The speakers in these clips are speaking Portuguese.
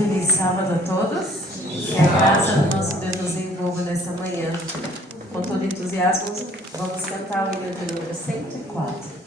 Feliz sábado a todos. Que a graça do nosso Deus nos envolva nessa manhã. Com todo entusiasmo, vamos cantar o hino de número 104.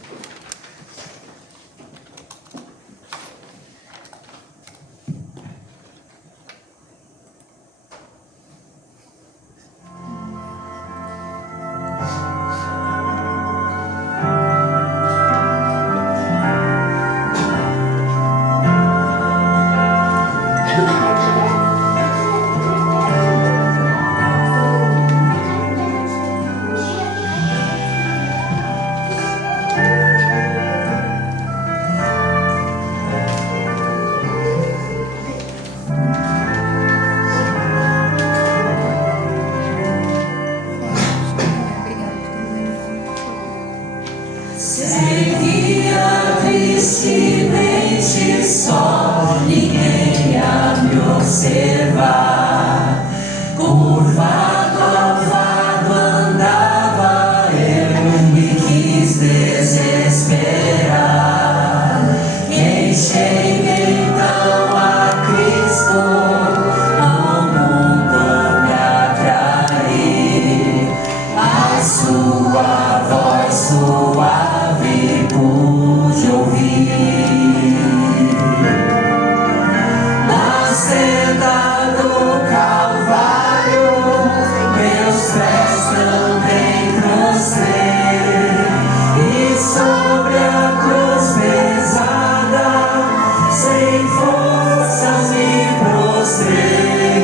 Seguia tristemente só, ninguém a me observar. Curvado ao lado andava, eu me quis desesperar. Quem chega então a Cristo, ao mundo me atrair. A sua voz suave pude ouvir. Na senda do Calvário, meus pés também prostrei, e sobre a cruz pesada, sem forças me prostrei.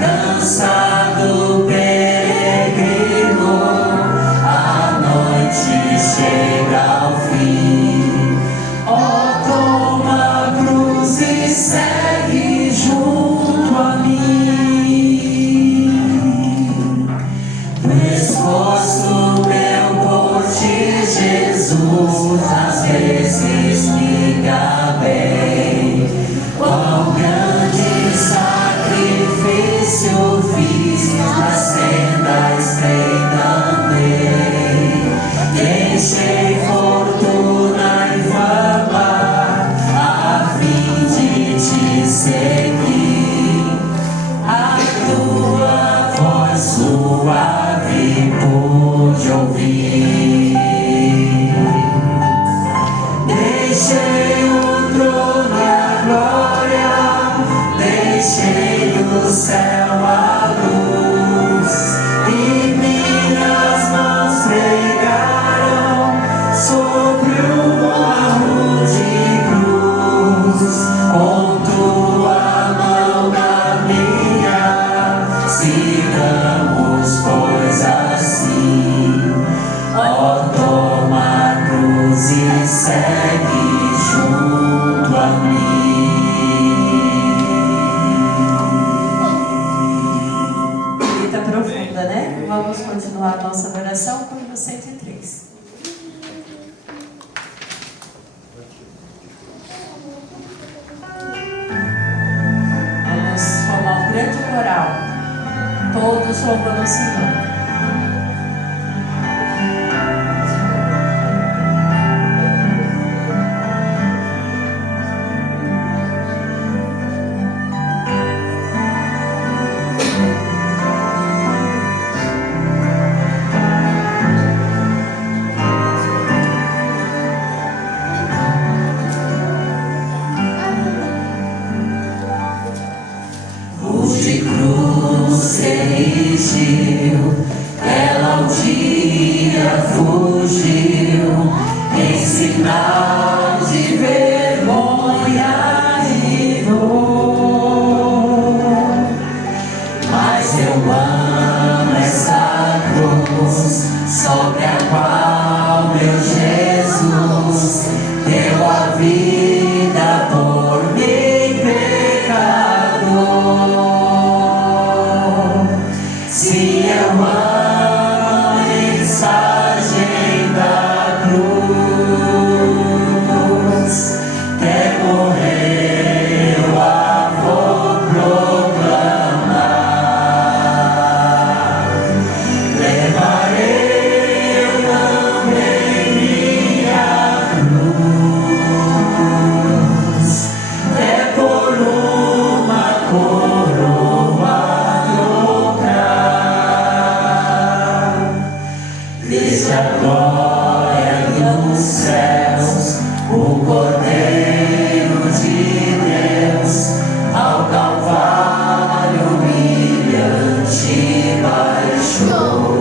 Cansado peregrino, a noite chega ao fim. Ó, toma a cruz e segue junto a mim. O esforço meu por ti, Jesus, às vezes me gabei. Quão grande sacrifício fiz, na senda estreita andei. Deixei fortuna e fama a fim de te seguir. A tua voz suave pude ouvir. Deixei o trono e a glória, deixei o céu a luz, e minhas mãos pregaram sobre o morro de cruz. Com tua mão na minha, sigamos, pois assim. Ó, toma a cruz e segue junto a mim. Grita profunda, né? Vamos continuar a nossa adoração com o hino 103. Vamos formar um grande coral, todos louvando o Senhor. O de cruz se erigiu, o Cordeiro de Deus, ao Calvário humilhante baixou.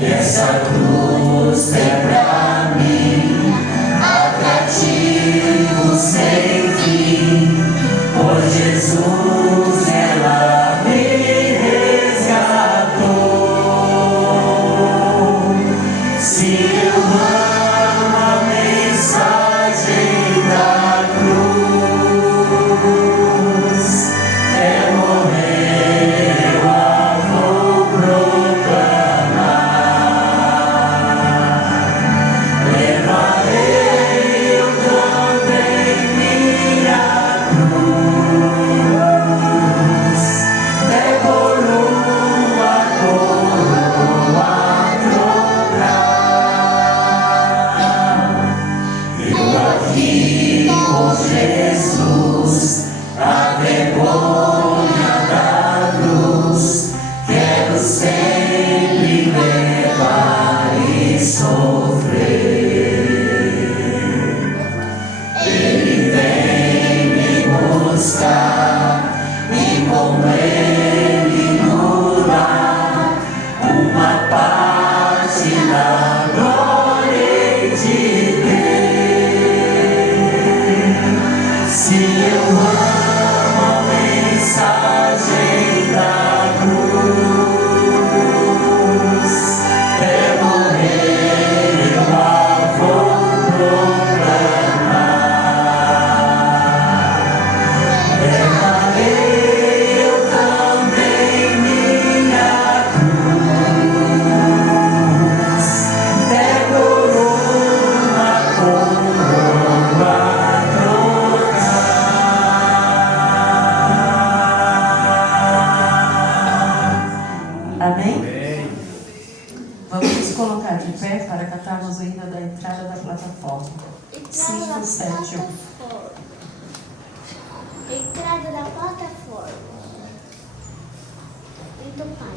Essa cruz é pra mim atrativo sem fim, por Jesus ela me resgatou. Se eu amo a mensagem da cruz, é morrer eu a vou proclamar. Levarei eu também minha cruz, é coroa aqui com Jesus, a vergonha da cruz, quero sempre levar e sofrer. Ele vem me buscar e com ele no lar uma parte da glória hei de ter. Se eu amo a mensagem da cruz, é morrer eu a vou proclamar. Levarei eu também minha cruz, é coroa com coroa. Amém? Vamos nos colocar de pé para cantarmos o hino da entrada da plataforma. 5, 7, 1. Entrada da plataforma. Então, pai.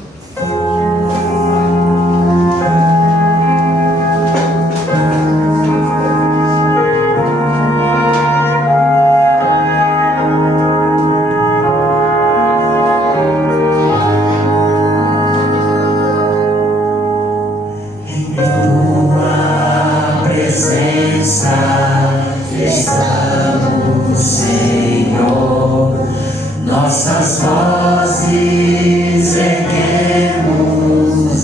Estamos, Senhor, nossas vozes erguemos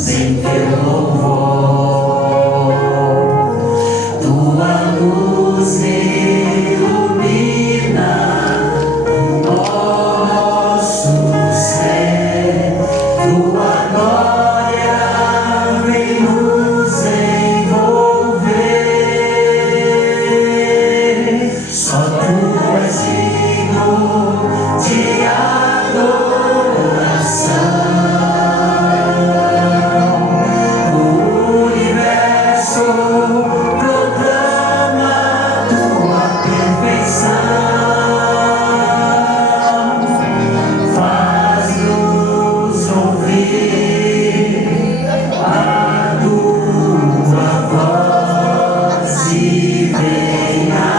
em teu louvor. Tua luz ilumina nosso ser, tua glória vem nos envolver. Só tu és digno de adoração. O universo proclama tua perfeição. Faz-nos ouvir a tua voz e venha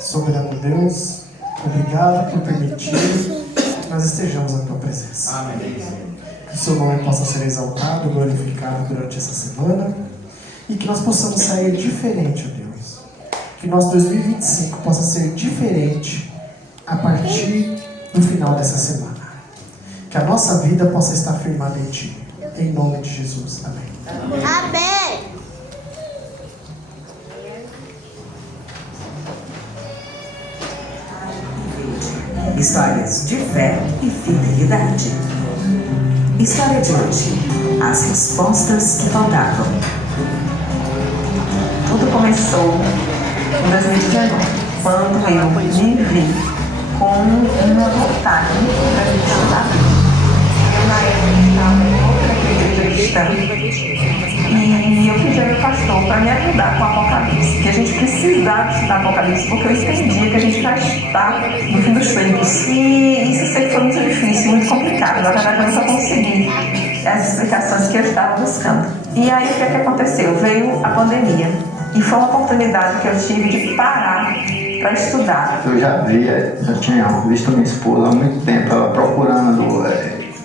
Soberano Deus, obrigado por permitir que nós estejamos na Tua presença. Amém. Que o Seu nome possa ser exaltado, glorificado durante essa semana e que nós possamos sair diferente, ó Deus. Que nosso 2025 possa ser diferente a partir no final dessa semana. Que a nossa vida possa estar firmada em Ti. Em nome de Jesus. Amém. Amém. Histórias de fé e fidelidade. História de hoje: as respostas que faltavam. Tudo começou em 2019, quando eu me vi com uma vontade de estudar. Eu, na época, estava em outra igreja cristã e eu pedi ao meu pastor para me ajudar com o Apocalipse, que a gente precisava estudar Apocalipse, porque eu entendia que a gente já está no fim dos tempos. E isso sempre foi muito difícil, muito complicado. Na verdade, eu só consegui as explicações que eu estava buscando. E aí, o que aconteceu? Veio a pandemia. E foi uma oportunidade que eu tive de parar para estudar. Eu já tinha visto minha esposa há muito tempo, ela procurando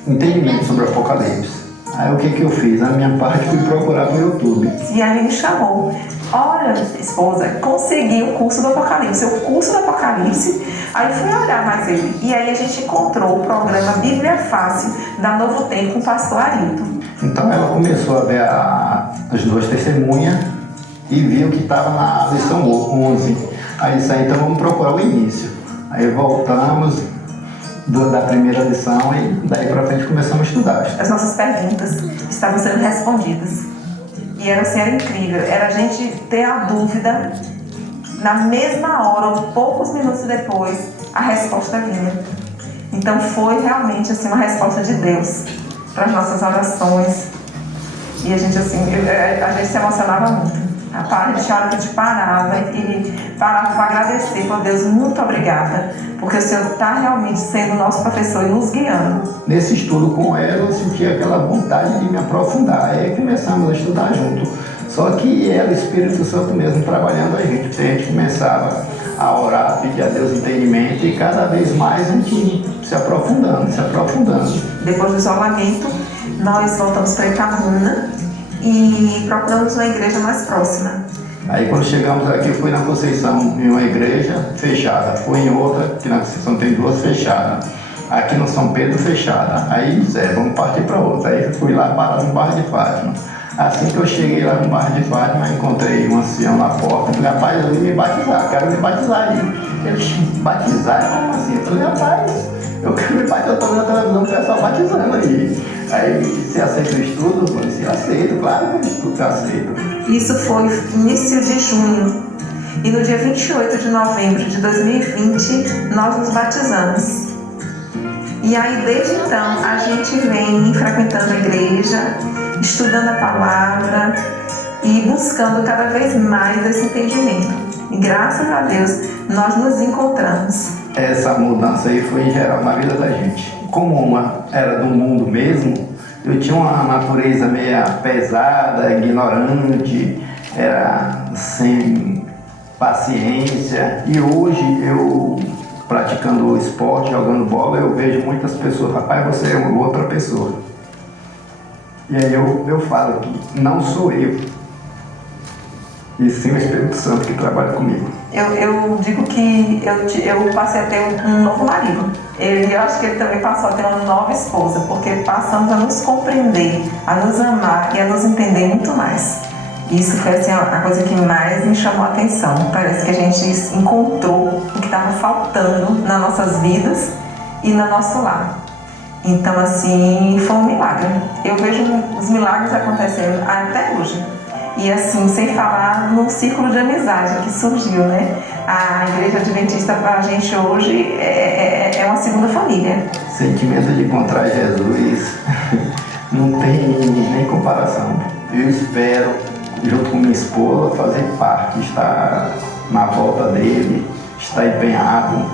entendimento sobre o Apocalipse. Aí o que eu fiz? A minha parte fui procurar no YouTube. E aí ele me chamou. Olha, esposa, consegui o curso do Apocalipse. O curso do Apocalipse. Aí fui olhar mais ele. E aí a gente encontrou o programa Bíblia Fácil da Novo Tempo com o pastor Arilton. Então ela começou a ver as duas testemunhas e viu que estava na lição 11. Aí disse, então vamos procurar o início. Aí voltamos da primeira lição e daí para frente começamos a estudar. As nossas perguntas estavam sendo respondidas. E era assim, era incrível. Era a gente ter a dúvida, na mesma hora, ou poucos minutos depois, a resposta vinha. Então foi realmente assim, uma resposta de Deus para as nossas orações. E a gente assim, a gente se emocionava muito. A gente hora que a gente parava e parava para agradecer por Deus, muito obrigada, porque o Senhor está realmente sendo nosso professor e nos guiando. Nesse estudo com ela, eu senti aquela vontade de me aprofundar. Aí começamos a estudar junto. Só que era o Espírito Santo mesmo trabalhando a gente começava a orar, pedir a Deus entendimento e cada vez mais a gente se aprofundando. Depois do isolamento, nós voltamos para Itabuna e procuramos uma igreja mais próxima. Aí quando chegamos aqui, eu fui na Conceição, em uma igreja fechada. Fui em outra, que na Conceição tem duas fechadas. Aqui no São Pedro, fechada. Aí, vamos partir para outra. Aí eu fui lá parar no bairro de Fátima. Assim que eu cheguei lá no bairro de Fátima, encontrei um ancião na porta. Eu falei, rapaz, eu vim me batizar, quero me batizar aí. Ele, batizar? Como assim? Eu falei, rapaz, eu quero me batizar, eu estou na televisão, o pessoal batizando aí. Aí, você aceita o estudo? Eu disse, aceito, claro que o estudo eu aceito. Isso foi início de junho. E no dia 28 de novembro de 2020, nós nos batizamos. E aí, desde então, a gente vem frequentando a igreja, estudando a palavra e buscando cada vez mais esse entendimento. E graças a Deus, nós nos encontramos. Essa mudança aí foi em geral na vida da gente. Como uma era do mundo mesmo, eu tinha uma natureza meio pesada, ignorante, era sem paciência. E hoje eu, praticando esporte, jogando bola, eu vejo muitas pessoas, rapaz, você é uma outra pessoa. E aí eu falo que não sou eu, e sim o Espírito Santo que trabalha comigo. Eu digo que eu passei a ter um novo marido. Eu acho que ele também passou a ter uma nova esposa, porque passamos a nos compreender, a nos amar e a nos entender muito mais. Isso foi assim, a coisa que mais me chamou a atenção. Parece que a gente encontrou o que estava faltando nas nossas vidas e no nosso lar. Então, assim, foi um milagre. Eu vejo os milagres acontecendo até hoje. E assim, sem falar no círculo de amizade que surgiu, né? A Igreja Adventista para a gente hoje é uma segunda família. Sentimento de encontrar Jesus não tem nem comparação. Eu espero, junto com minha esposa, fazer parte, estar na volta dele, estar empenhado.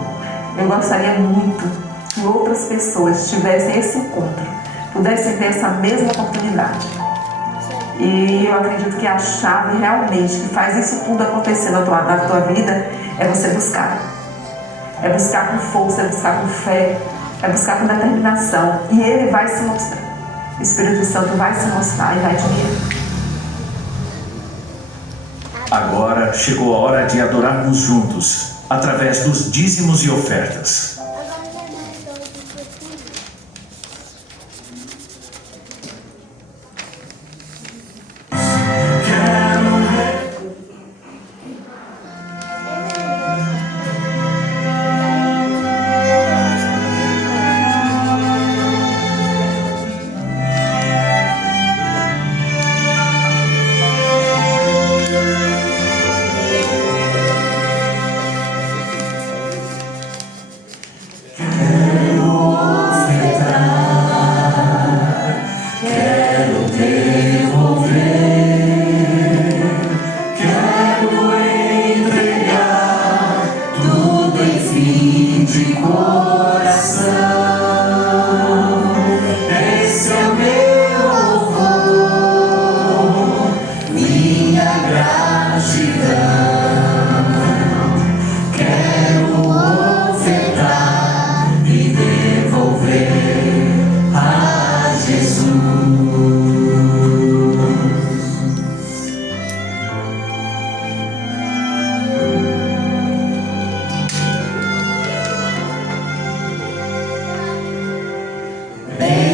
Eu gostaria muito que outras pessoas tivessem esse encontro, pudessem ter essa mesma oportunidade. E eu acredito que a chave realmente que faz isso tudo acontecer na tua vida é você buscar. É buscar com força, é buscar com fé, é buscar com determinação. E Ele vai se mostrar. O Espírito Santo vai se mostrar e vai te guiar. Agora chegou a hora de adorarmos juntos, através dos dízimos e ofertas. Agora vai mais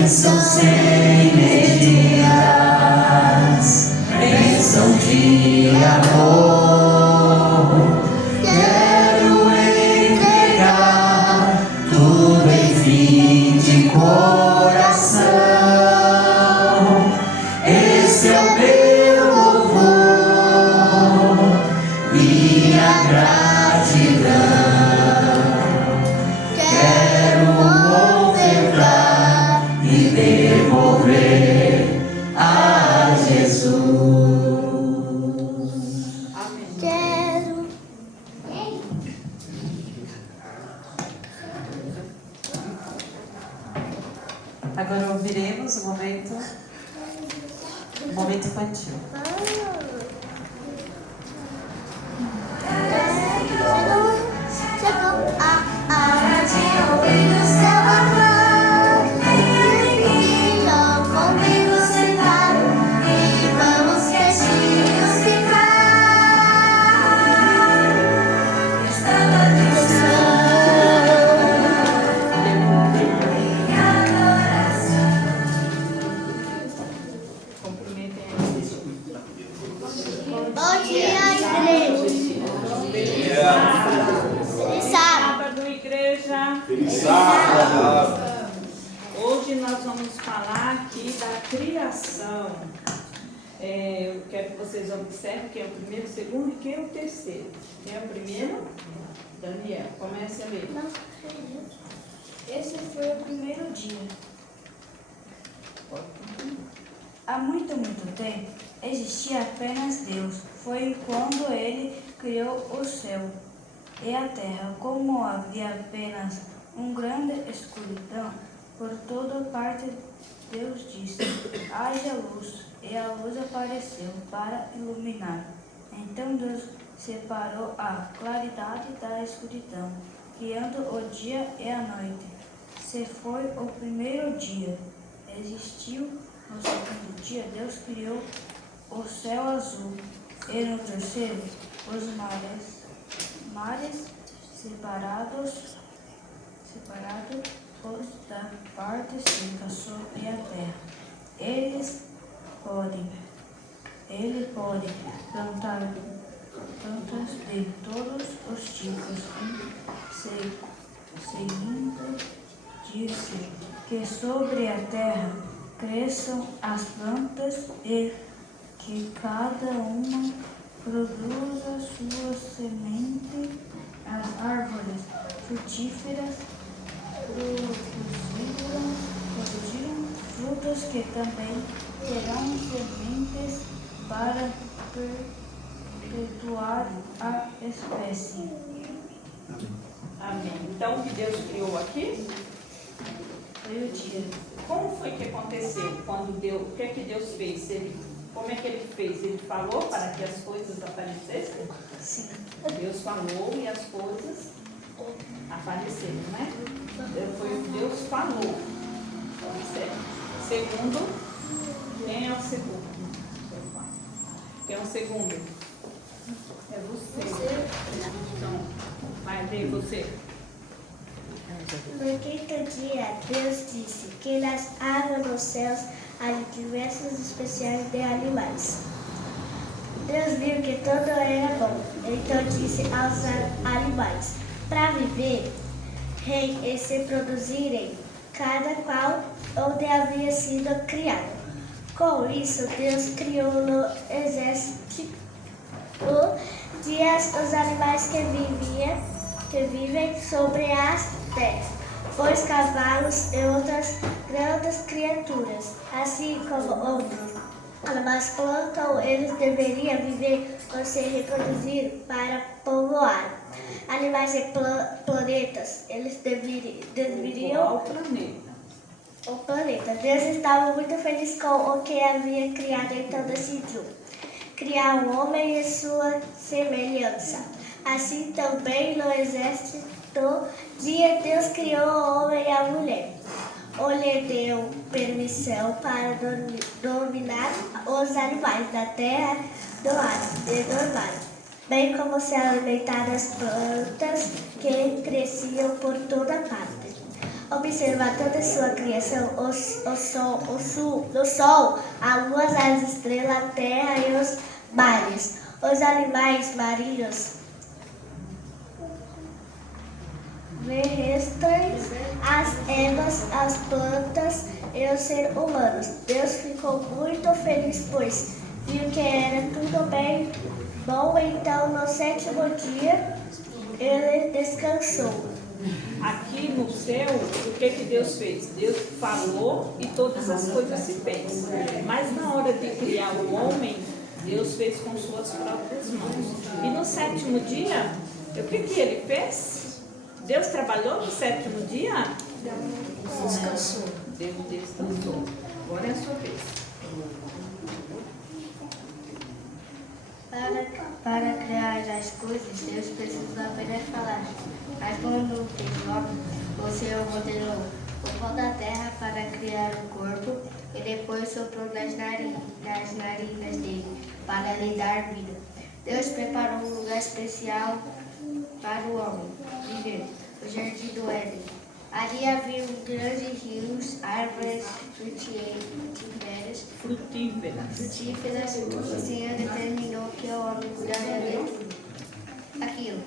bênção sem medidas, bênção de amor. Quero entregar tudo em fim de coração. Esse é o meu louvor, minha gratidão. Quero ofertar e devolver a Jesus. Quero. Agora ouviremos o momento infantil. Chegou a hora de ouvir o céu amar. Filho, comigo sentar e vamos quietinhos ficar. Estava Bom dia, igreja. Feliz sábado, igreja. Hoje nós vamos falar aqui da criação. Eu quero que vocês observem quem é o primeiro, o segundo e quem é o terceiro. Quem é o primeiro? Daniel, comece a ler. Esse foi o primeiro dia. Há muito, muito tempo, existia apenas Deus. Foi quando Ele criou o céu e a terra. Como havia apenas uma grande escuridão por toda parte, Deus disse: haja luz, e a luz apareceu para iluminar. Então Deus separou a claridade da escuridão, criando o dia e a noite. Se foi o primeiro dia. Existiu no segundo dia, Deus criou o céu azul, e no terceiro, os mares separados os da parte seca sobre a terra. Ele pode plantar plantas de todos os tipos, seguindo disse que sobre a terra cresçam as plantas e que cada uma produza sua semente. As árvores frutíferas produziram frutos que também terão sementes para perpetuar a espécie. Amém. Então, o que Deus criou aqui? Foi o dia. Como foi que aconteceu? Quando Deus, o que é que Deus fez? Como é que Ele fez? Ele falou para que as coisas aparecessem? Sim. Deus falou e as coisas apareceram, né? Foi o que Deus falou. Certo. Segundo, quem é o segundo? Quem é o segundo? É você. Então, vai ver você. No quinto dia, Deus disse que nas águas dos céus há diversas espécies de animais. Deus viu que tudo era bom, então disse aos animais para viver, e se produzirem, cada qual onde havia sido criado. Com isso, Deus criou no exército os animais que vivem sobre as terras, os cavalos e outras grandes criaturas, assim como outros animais plantam, eles deveriam viver ou se reproduzir para povoar. Animais e planetas, eles deveriam o planeta. Deus estava muito feliz com o que havia criado, então decidiu criar um homem em sua semelhança. Assim também no exército dia Deus criou o homem e a mulher. Ou lhe deu permissão para dominar os animais da terra, do ar e do mar, bem como se alimentar das plantas que cresciam por toda parte. Observa toda a sua criação, o sol, a lua, as estrelas, a terra e os mares, os animais marinhos, terrestres, as ervas, as plantas e os seres humanos. Deus ficou muito feliz, pois viu que era tudo bem bom. Então, no 7º dia, ele descansou. Aqui no céu, o que Deus fez? Deus falou e todas as coisas se fez. Mas na hora de criar o homem, Deus fez com suas próprias mãos. E no 7º dia, o que ele fez? Deus trabalhou no 7º dia? Descansou. Deus descansou. Agora é a sua vez. Para criar as coisas, Deus precisa apenas falar. Mas quando fez o homem, o Senhor modelou o pó da terra para criar o corpo e depois soprou nas narinas dele para lhe dar vida. Deus preparou um lugar especial para o homem viver, o Jardim do Éden. Ali haviam grandes rios, árvores frutíferas. O Senhor determinou que o homem cuidaria daquilo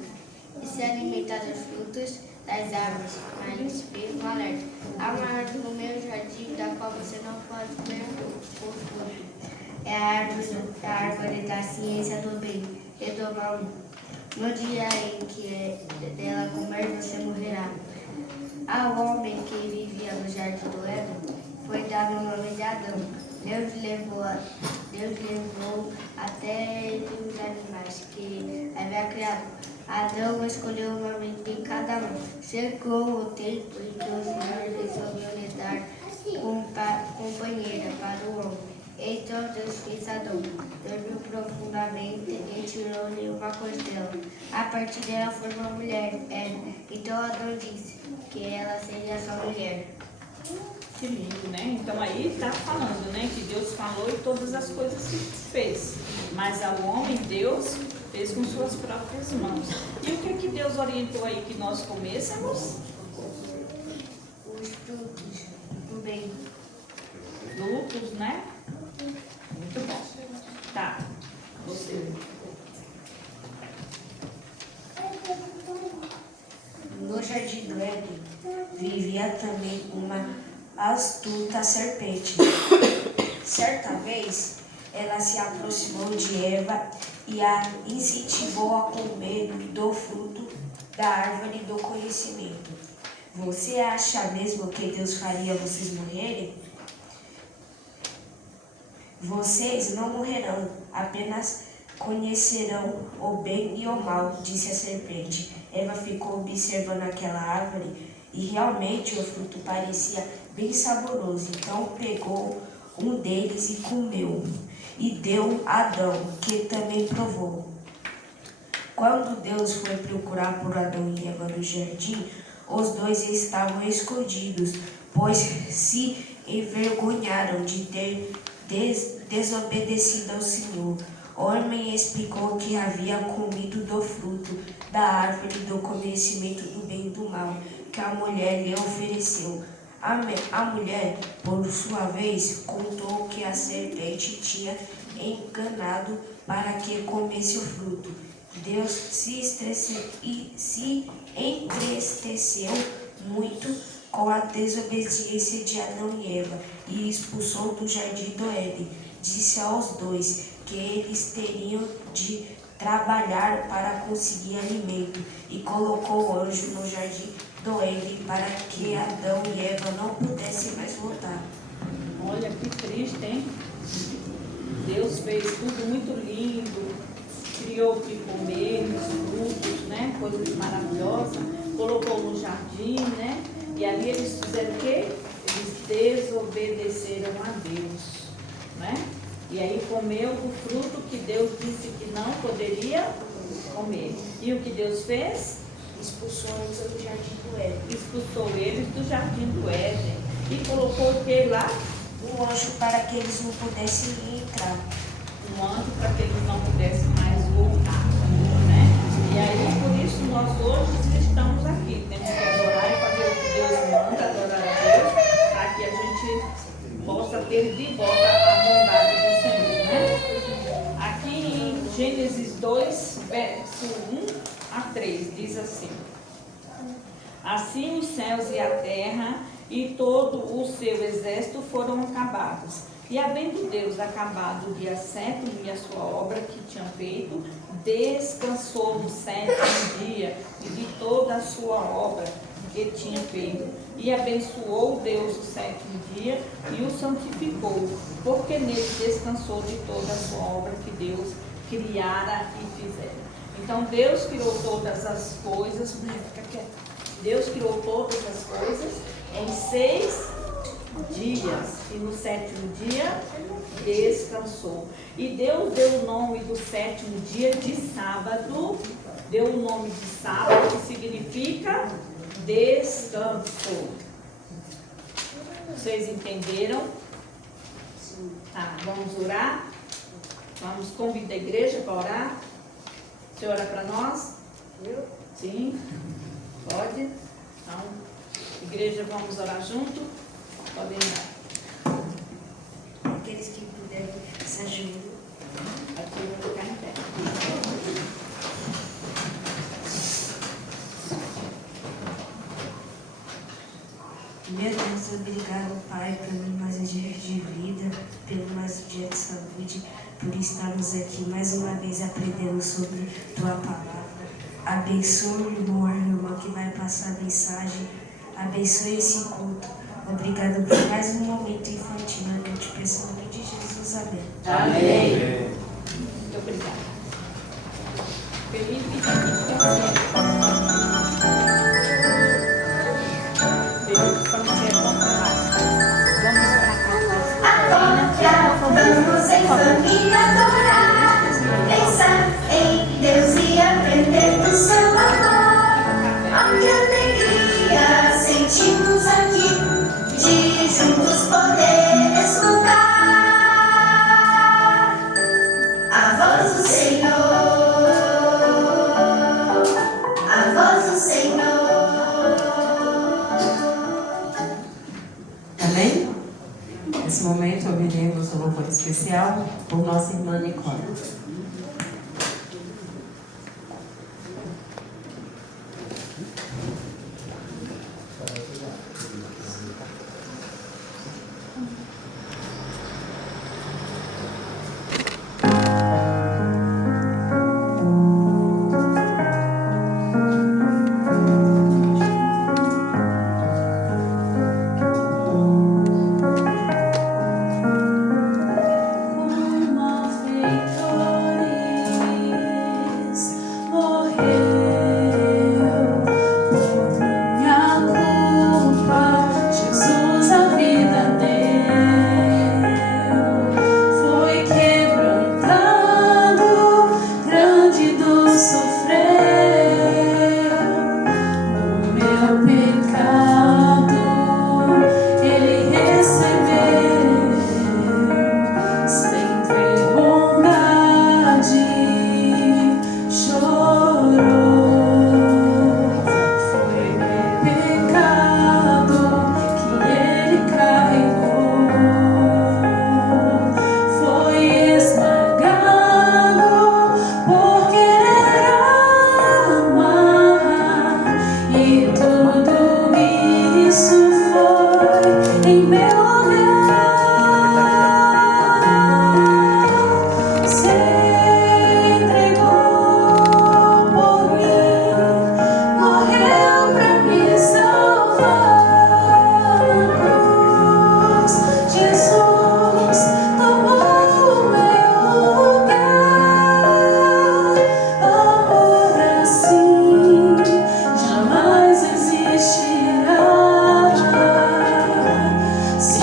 e se alimentar dos frutos das árvores, mas fez um alerta. Há uma árvore no meu jardim da qual você não pode comer o fruto. É a árvore da ciência do bem e do mal. No dia em que dela comer, você morrerá. Ao homem que vivia no jardim do Éden foi dado o nome de Adão. Deus levou até ele os animais que havia criado. Adão escolheu o nome de cada um. Chegou o tempo em que o Senhor resolveu lhe dar companheira para o homem. Então Deus fez Adão, dormiu profundamente e tirou-lhe uma costela. A partir dela formou a mulher, Eva. Então Adão disse que ela seria sua mulher. Que lindo, né? Então aí está falando, né? Que Deus falou e todas as coisas se fez. Mas ao homem, Deus fez com suas próprias mãos. E o que Deus orientou aí que nós comêssemos? Os frutos do bem. Frutos, né? Muito bom. Tá. Você. No jardim do Éden vivia também uma astuta serpente. Certa vez, ela se aproximou de Eva e a incentivou a comer do fruto da árvore do conhecimento. Você acha mesmo que Deus faria vocês morrerem? Vocês não morrerão, apenas conhecerão o bem e o mal, disse a serpente. Eva ficou observando aquela árvore e realmente o fruto parecia bem saboroso. Então pegou um deles e comeu, e deu a Adão, que também provou. Quando Deus foi procurar por Adão e Eva no jardim, os dois estavam escondidos, pois se envergonharam de ter desobedecido ao Senhor. O homem explicou que havia comido do fruto da árvore do conhecimento do bem e do mal, que a mulher lhe ofereceu. A mulher, por sua vez, contou que a serpente tinha enganado para que comesse o fruto. Deus se entristeceu muito com a desobediência de Adão e Eva e expulsou do jardim do Éden. Disse aos dois que eles teriam de trabalhar para conseguir alimento e colocou o anjo no jardim do Éden para que Adão e Eva não pudessem mais voltar. Olha que triste, hein? Deus fez tudo muito lindo, criou o que comer, os frutos, né? Coisas maravilosas, colocou no jardim, né? E ali eles fizeram o quê? Eles desobedeceram a Deus, né? E aí comeu o fruto que Deus disse que não poderia comer. E o que Deus fez? Expulsou eles do jardim do Éden. Expulsou eles do jardim do Éden. E colocou o que lá? Um anjo para que eles não pudessem entrar. Um anjo para que eles não pudessem mais voltar, né? E aí, por isso, nós hoje estamos aqui. Temos que adorar e fazer o que Deus manda, ele de volta a bondade do Senhor, né? Aqui em Gênesis 2, verso 1 a 3, diz assim: Assim os céus e a terra e todo o seu exército foram acabados. E havendo Deus acabado o dia 7º e a sua obra que tinha feito, descansou no 7º dia e de toda a sua obra que tinha feito. E abençoou Deus o 7º dia e o santificou, porque nele descansou de toda a sua obra que Deus criara e fizera. Então Deus criou todas as coisas, fica quieto. Deus criou todas as coisas em 6 dias e no 7º dia descansou. E Deus deu o nome do 7º dia de sábado, deu o nome de sábado, que significa descanso. Vocês entenderam? Tá, vamos orar? Vamos convidar a igreja para orar? Você ora para nós? Eu? Sim. Pode? Então, igreja, vamos orar junto? Podem orar. Aqueles que puderem se ajudam. Aqui eu vou ficar em pé. Meu Deus, obrigado, Pai, pelo mais um dia de vida, pelo mais um dia de saúde, por estarmos aqui mais uma vez aprendendo sobre Tua Palavra. Abençoe o irmão que vai passar a mensagem. Abençoe esse culto. Obrigado por mais um momento infantil. Eu te peço em nome de Jesus. Amém. Amém. Muito obrigada. Felipe, Vamos em família adorar, pensar em Deus e aprender do seu amor. Oh, que alegria sentimos aqui, de juntos poder escutar a voz do Senhor, a voz do Senhor. Amém? Nesse momento ouviremos um louvor especial por nossa irmã Nicole. Se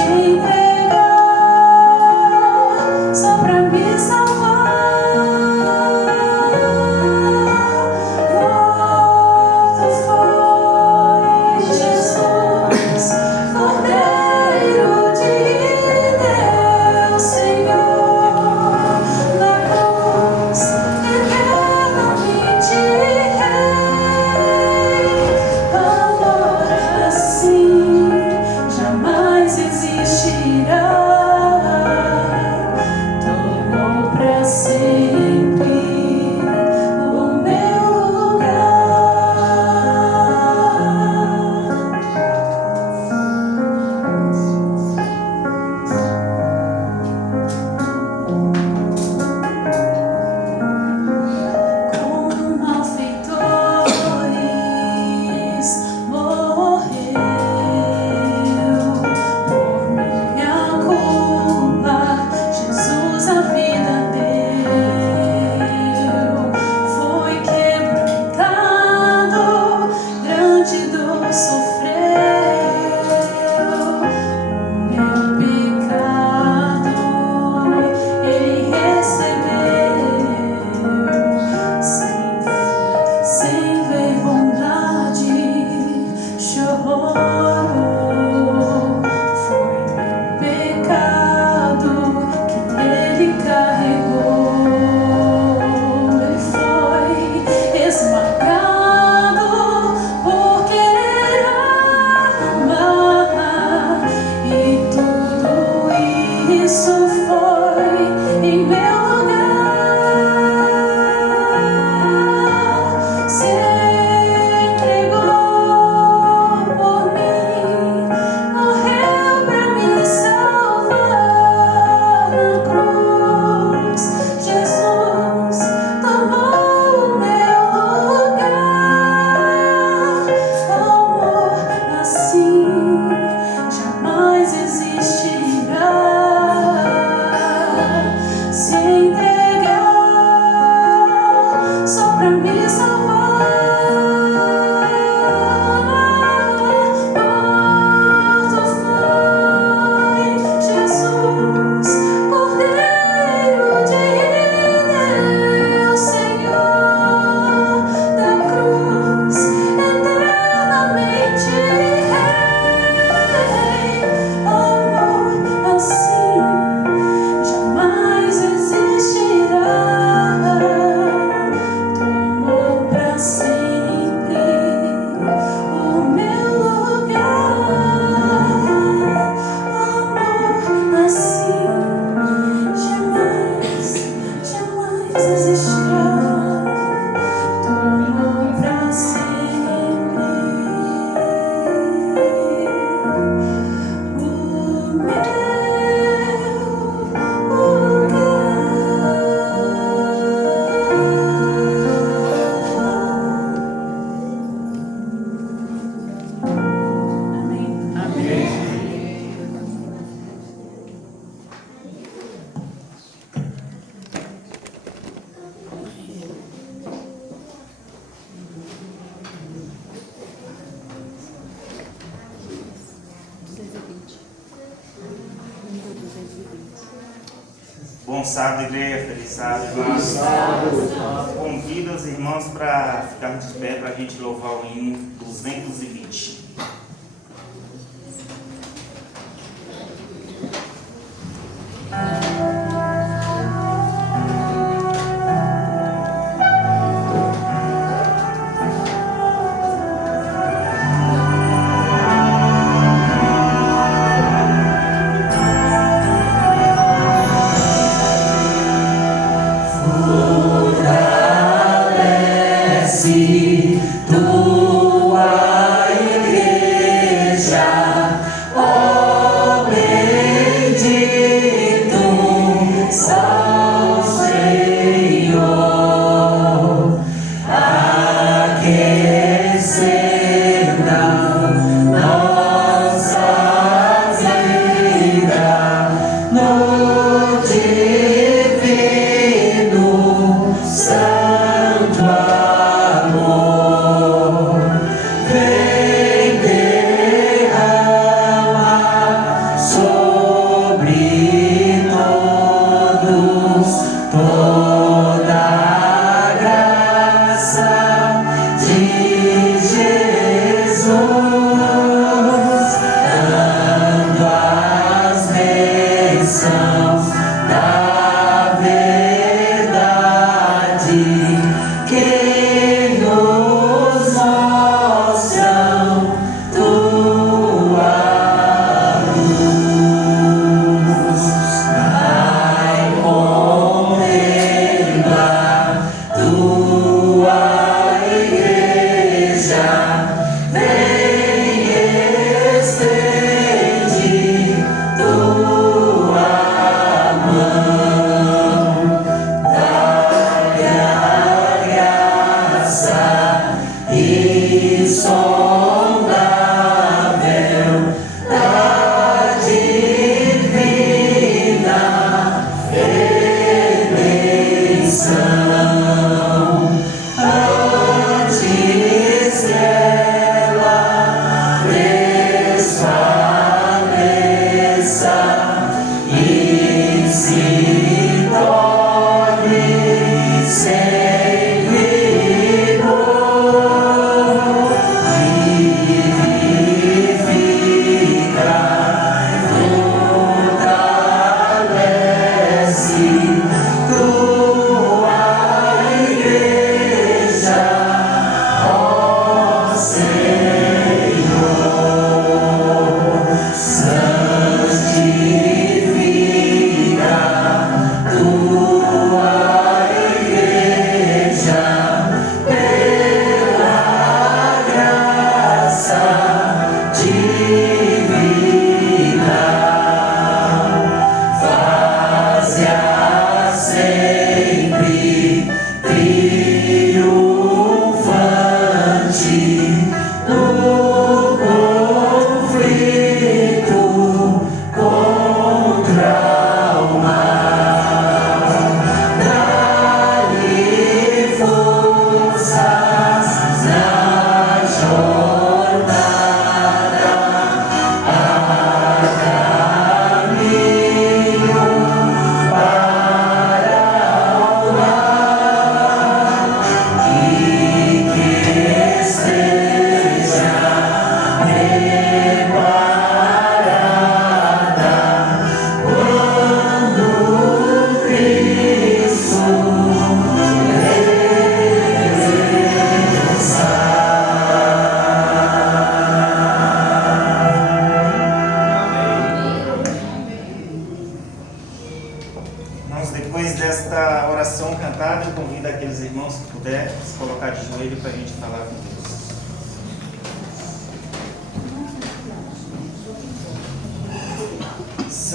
Bom sábado, igreja. Feliz sábado, irmãos. Convido os irmãos para ficarmos de pé para a gente louvar o hino 220.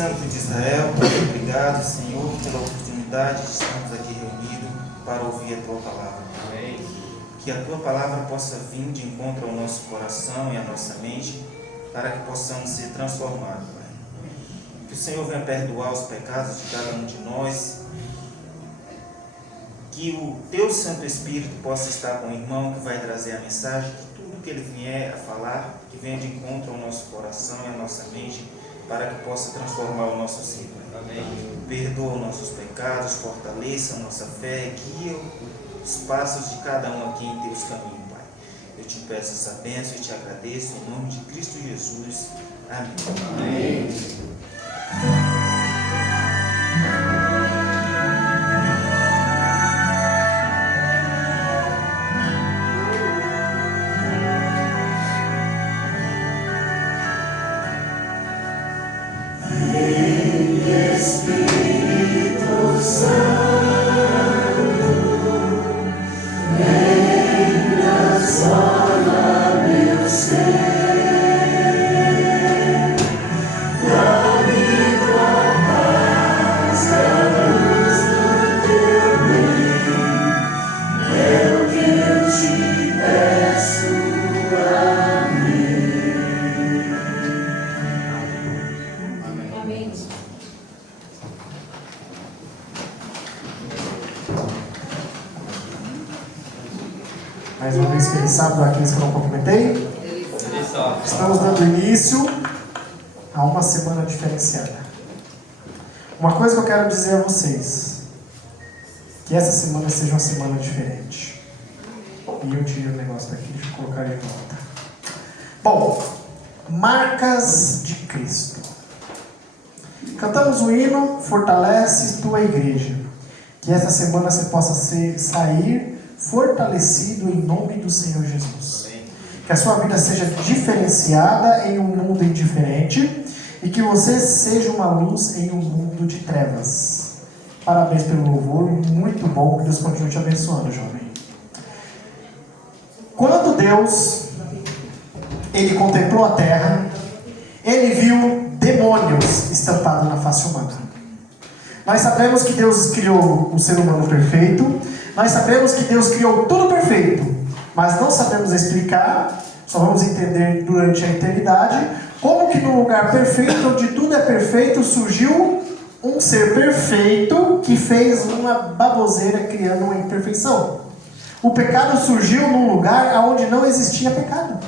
Santo de Israel, obrigado, Senhor, pela oportunidade de estarmos aqui reunidos para ouvir a Tua Palavra. Que a Tua Palavra possa vir de encontro ao nosso coração e à nossa mente, para que possamos ser transformados, Pai. Que o Senhor venha perdoar os pecados de cada um de nós, que o Teu Santo Espírito possa estar com o irmão que vai trazer a mensagem, que tudo que ele vier a falar, que venha de encontro ao nosso coração e à nossa mente, para que possa transformar o nosso ser. Perdoa nossos pecados, fortaleça a nossa fé, guia os passos de cada um aqui em teus caminhos, Pai. Eu te peço essa bênção e te agradeço em nome de Cristo Jesus. Amém. Amém. Espírito Santo, vem transforma meu ser, dá-me tua paz, a luz do teu bem, é o que eu te peço, amém. Amém. Mais uma vez, feliz sábado àqueles que eu não cumprimentei. Estamos dando início a uma semana diferenciada. Uma coisa que eu quero dizer a vocês, que essa semana seja uma semana diferente. E eu tiro o negócio daqui, deixa eu colocar ele de volta. Bom, marcas de Cristo. Cantamos o hino, fortalece tua igreja. Que essa semana você possa sair fortalecido em nome do Senhor Jesus. Que a sua vida seja diferenciada em um mundo indiferente e que você seja uma luz em um mundo de trevas. Parabéns pelo louvor, muito bom, que Deus continue te abençoando, jovem. Quando Deus ele contemplou a terra, ele viu demônios estampados na face humana. Nós sabemos que Deus criou o ser humano perfeito, nós sabemos que Deus criou tudo perfeito, mas não sabemos explicar, só vamos entender durante a eternidade, como que no lugar perfeito, onde tudo é perfeito, surgiu um ser perfeito que fez uma baboseira criando uma imperfeição. O pecado surgiu num lugar onde não existia pecado.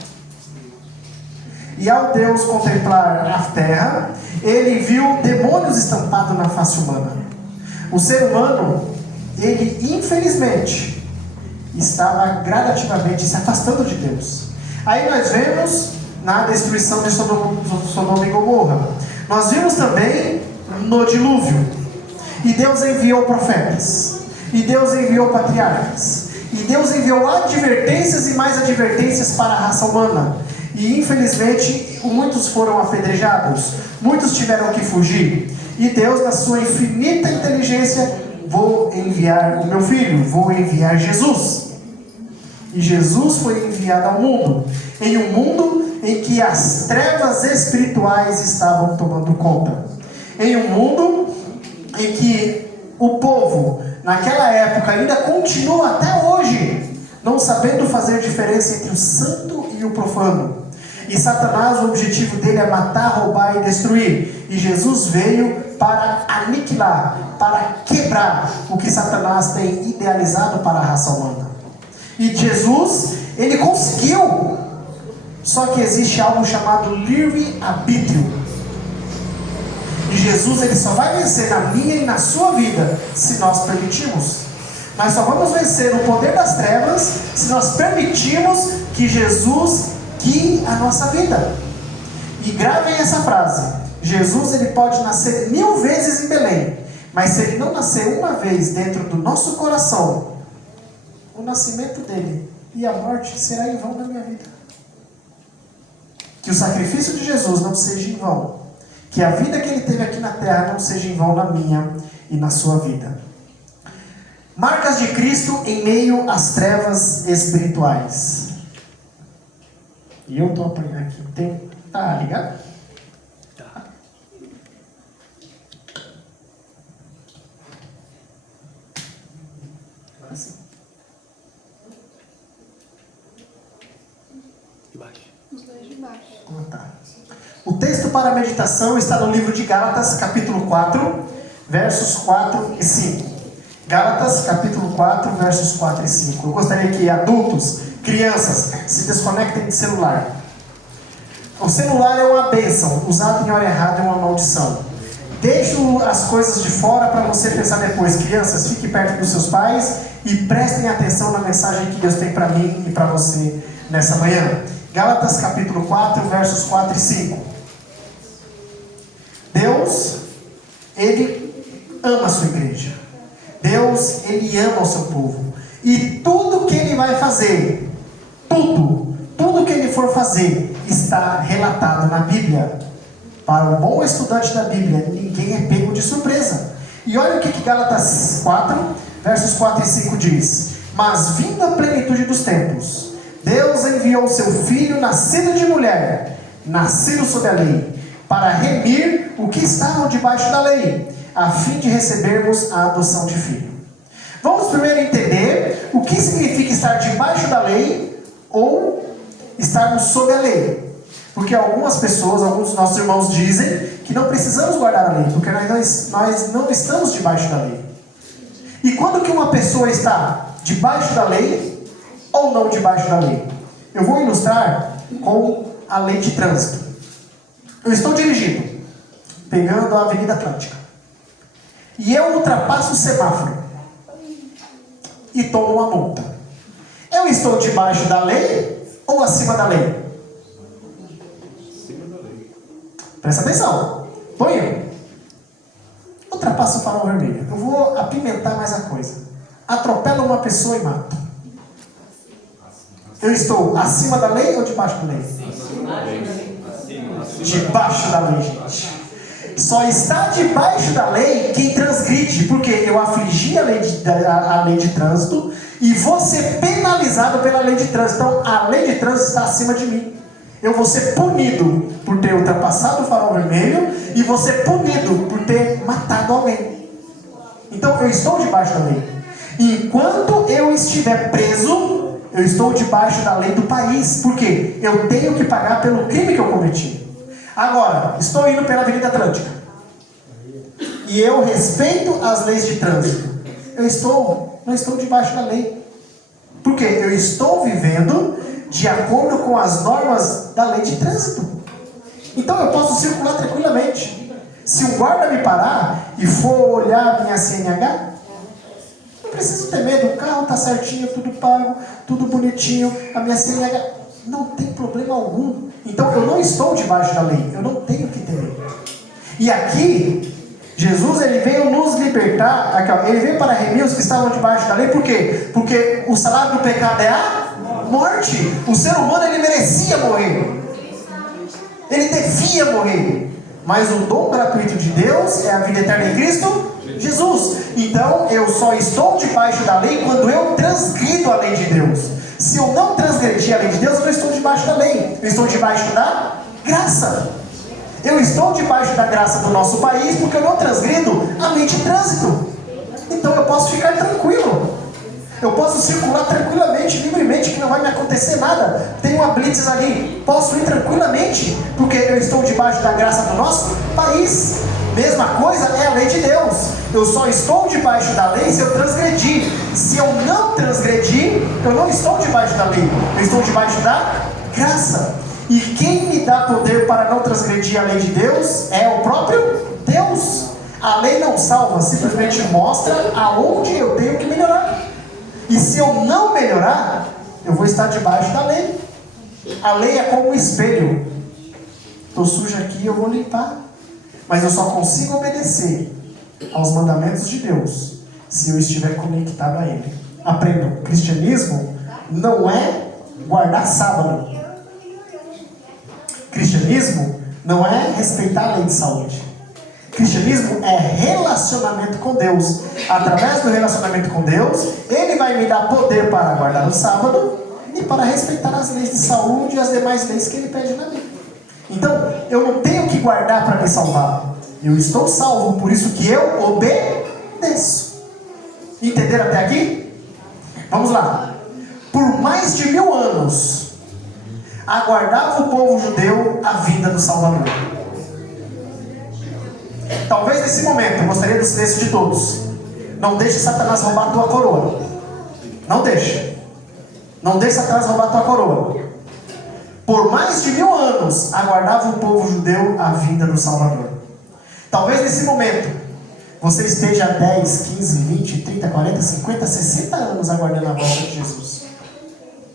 E ao Deus contemplar a terra, ele viu demônios estampados na face humana. O ser humano, ele infelizmente estava gradativamente se afastando de Deus. Aí nós vemos na destruição de Sodoma e Gomorra. Nós vimos também no dilúvio. E Deus enviou profetas. E Deus enviou patriarcas. E Deus enviou advertências e mais advertências para a raça humana. E infelizmente muitos foram apedrejados. Muitos tiveram que fugir. E Deus, na sua infinita inteligência, vou enviar o meu filho, vou enviar Jesus. E Jesus foi enviado ao mundo, em um mundo em que as trevas espirituais estavam tomando conta. Em um mundo em que o povo, naquela época, ainda continua até hoje, não sabendo fazer diferença entre o santo e o profano. E Satanás, o objetivo dele é matar, roubar e destruir. E Jesus veio para aniquilar, para quebrar o que Satanás tem idealizado para a raça humana. E Jesus, ele conseguiu. Só que existe algo chamado livre-arbítrio. E Jesus, ele só vai vencer na minha e na sua vida se nós permitirmos. Nós só vamos vencer o poder das trevas se nós permitirmos que Jesus guie a nossa vida. E gravem essa frase: Jesus, ele pode nascer 1000 vezes em Belém, mas se ele não nascer uma vez dentro do nosso coração, o nascimento dele e a morte será em vão na minha vida. Que o sacrifício de Jesus não seja em vão. Que a vida que ele teve aqui na terra não seja em vão na minha e na sua vida. Marcas de Cristo em meio às trevas espirituais. E eu estou apanhando aqui. Tá ligado? Tá. Agora sim. Os dois de baixo. Tá. O texto para a meditação está no livro de Gálatas, capítulo 4, versos 4 e 5. Gálatas, capítulo 4, versos 4 e 5. Eu gostaria que adultos, crianças, se desconectem de celular. O celular é uma bênção, usado em hora errada é uma maldição. Deixo as coisas de fora para você pensar depois. Crianças, fiquem perto dos seus pais e prestem atenção na mensagem que Deus tem para mim e para você nessa manhã. Gálatas capítulo 4, versos 4 e 5. Deus, Ele ama a sua igreja. Deus, Ele ama o seu povo. E tudo que Ele vai fazer, tudo que Ele for fazer, está relatado na Bíblia. Para o bom estudante da Bíblia, ninguém é pego de surpresa. E olha o que Gálatas 4, versos 4 e 5 diz. Mas vindo a plenitude dos tempos, Deus enviou seu Filho, nascido de mulher, nascido sob a lei, para remir o que estavam debaixo da lei, a fim de recebermos a adoção de filho. Vamos primeiro entender o que significa estar debaixo da lei ou estarmos sob a lei. Porque algumas pessoas, alguns dos nossos irmãos dizem que não precisamos guardar a lei, porque nós não estamos debaixo da lei. E quando que uma pessoa está debaixo da lei ou não debaixo da lei? Eu vou ilustrar com a lei de trânsito. Eu estou dirigindo, pegando a Avenida Atlântica, e eu ultrapasso o semáforo e tomo uma multa. Eu estou debaixo da lei ou acima da lei? Presta atenção. Tonho, ultrapassa o farol vermelho. Eu vou apimentar mais a coisa. Atropela uma pessoa e mata. Eu estou acima da lei ou debaixo da lei? Debaixo da lei, gente. Só está debaixo da lei quem transgride, porque eu afligi a lei de trânsito e vou ser penalizado pela lei de trânsito. Então a lei de trânsito está acima de mim. Eu vou ser punido por ter ultrapassado o farol vermelho e vou ser punido por ter matado alguém. Então eu estou debaixo da lei. Enquanto eu estiver preso, eu estou debaixo da lei do país. Por quê? Eu tenho que pagar pelo crime que eu cometi. Agora, estou indo pela Avenida Atlântica e eu respeito as leis de trânsito. Não estou debaixo da lei. Por quê? Eu estou vivendo de acordo com as normas da lei de trânsito. Então eu posso circular tranquilamente. Se um guarda me parar e for olhar a minha CNH, não preciso ter medo, o carro está certinho, tudo pago, tudo bonitinho, a minha CNH, não tem problema algum. Então eu não estou debaixo da lei, eu não tenho que temer. E aqui, Jesus ele veio nos libertar, ele veio para remir os que estavam debaixo da lei. Por quê? Porque o salário do pecado é a morte. O ser humano ele merecia morrer, ele devia morrer, mas o dom gratuito de Deus é a vida eterna em Cristo Jesus. Então eu só estou debaixo da lei quando eu transgrido a lei de Deus. Se eu não transgredir a lei de Deus, eu não estou debaixo da lei, eu estou debaixo da graça. Eu estou debaixo da graça do nosso país porque eu não transgrido a lei de trânsito. Então eu posso ficar tranquilo. Eu posso circular tranquilamente, livremente, que não vai me acontecer nada. Tem uma blitz ali, posso ir tranquilamente, porque eu estou debaixo da graça do nosso país. Mesma coisa é a lei de Deus. Eu só estou debaixo da lei se eu transgredir. Se eu não transgredir, eu não estou debaixo da lei, eu estou debaixo da graça. E quem me dá poder para não transgredir a lei de Deus é o próprio Deus. A lei não salva, simplesmente mostra aonde eu tenho que melhorar. E se eu não melhorar, eu vou estar debaixo da lei. A lei é como um espelho. Estou sujo aqui, eu vou limpar. Mas eu só consigo obedecer aos mandamentos de Deus se eu estiver conectado a Ele. Aprenda, o cristianismo não é guardar sábado. Cristianismo não é respeitar a lei de saúde. Cristianismo é relacionamento com Deus. Através do relacionamento com Deus, Ele vai me dar poder para guardar o sábado e para respeitar as leis de saúde e as demais leis que Ele pede na lei. Então, eu não tenho que guardar para me salvar. Eu estou salvo, por isso que eu obedeço. Entenderam até aqui? Vamos lá. Por mais de 1000 anos, aguardava o povo judeu a vinda do Salvador. Talvez nesse momento, eu gostaria do silêncio de todos. Não deixe Satanás roubar a tua coroa. Não deixe. Não deixe Satanás roubar a tua coroa. por mais de 1000 anos, aguardava o povo judeu a vinda do Salvador. Talvez nesse momento, você esteja há 10, 15, 20, 30, 40, 50, 60 anos aguardando a volta de Jesus.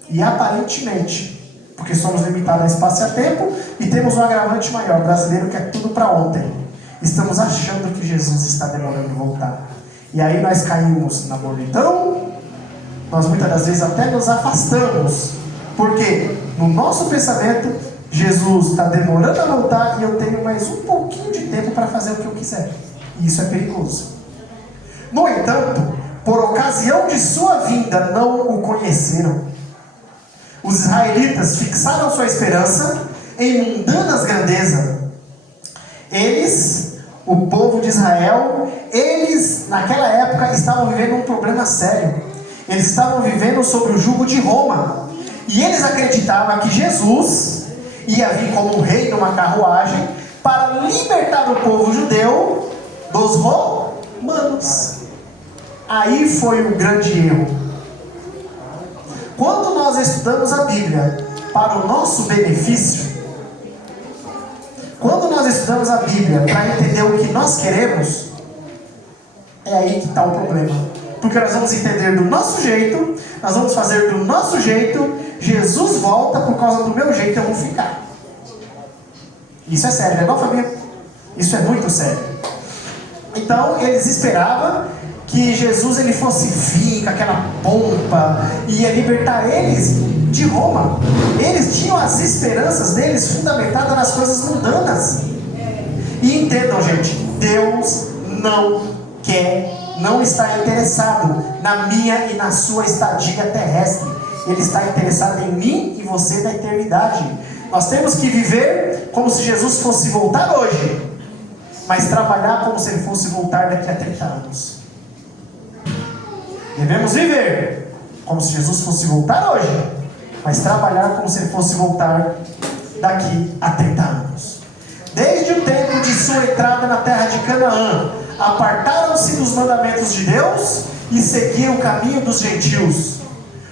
E aparentemente, porque somos limitados a espaço e a tempo, e temos um agravante maior, brasileiro, que é tudo para ontem. Estamos achando que Jesus está demorando voltar. E aí nós caímos na molidão, nós muitas das vezes até nos afastamos. Porque no nosso pensamento, Jesus está demorando a voltar e eu tenho mais um pouquinho de tempo para fazer o que eu quiser. E isso é perigoso. No entanto, por ocasião de sua vinda, não o conheceram. Os israelitas fixaram sua esperança em mundanas grandezas. Eles, o povo de Israel, eles naquela época estavam vivendo um problema sério. Eles estavam vivendo sob o jugo de Roma. E eles acreditavam que Jesus ia vir como um rei numa carruagem para libertar o povo judeu dos romanos. Aí foi o grande erro. Quando nós estudamos a Bíblia para o nosso benefício, quando nós estudamos a Bíblia para entender o que nós queremos, é aí que está o problema. Porque nós vamos entender do nosso jeito, nós vamos fazer do nosso jeito, Jesus volta por causa do meu jeito, eu vou ficar. Isso é sério, não é, família? Isso é muito sério. Então, eles esperavam que Jesus ele fosse vir com aquela pompa e ia libertar eles de Roma. Eles tinham as esperanças deles fundamentadas nas coisas mundanas. E entendam, gente, Deus não está interessado na minha e na sua estadia terrestre. Ele está interessado em mim e você na eternidade. Nós temos que viver como se Jesus fosse voltar hoje, mas trabalhar como se ele fosse voltar daqui a 30 anos. Devemos viver como se Jesus fosse voltar hoje, mas trabalhar como se ele fosse voltar daqui a 30 anos. Desde o tempo de sua entrada na terra de Canaã, apartaram-se dos mandamentos de Deus e seguiram o caminho dos gentios.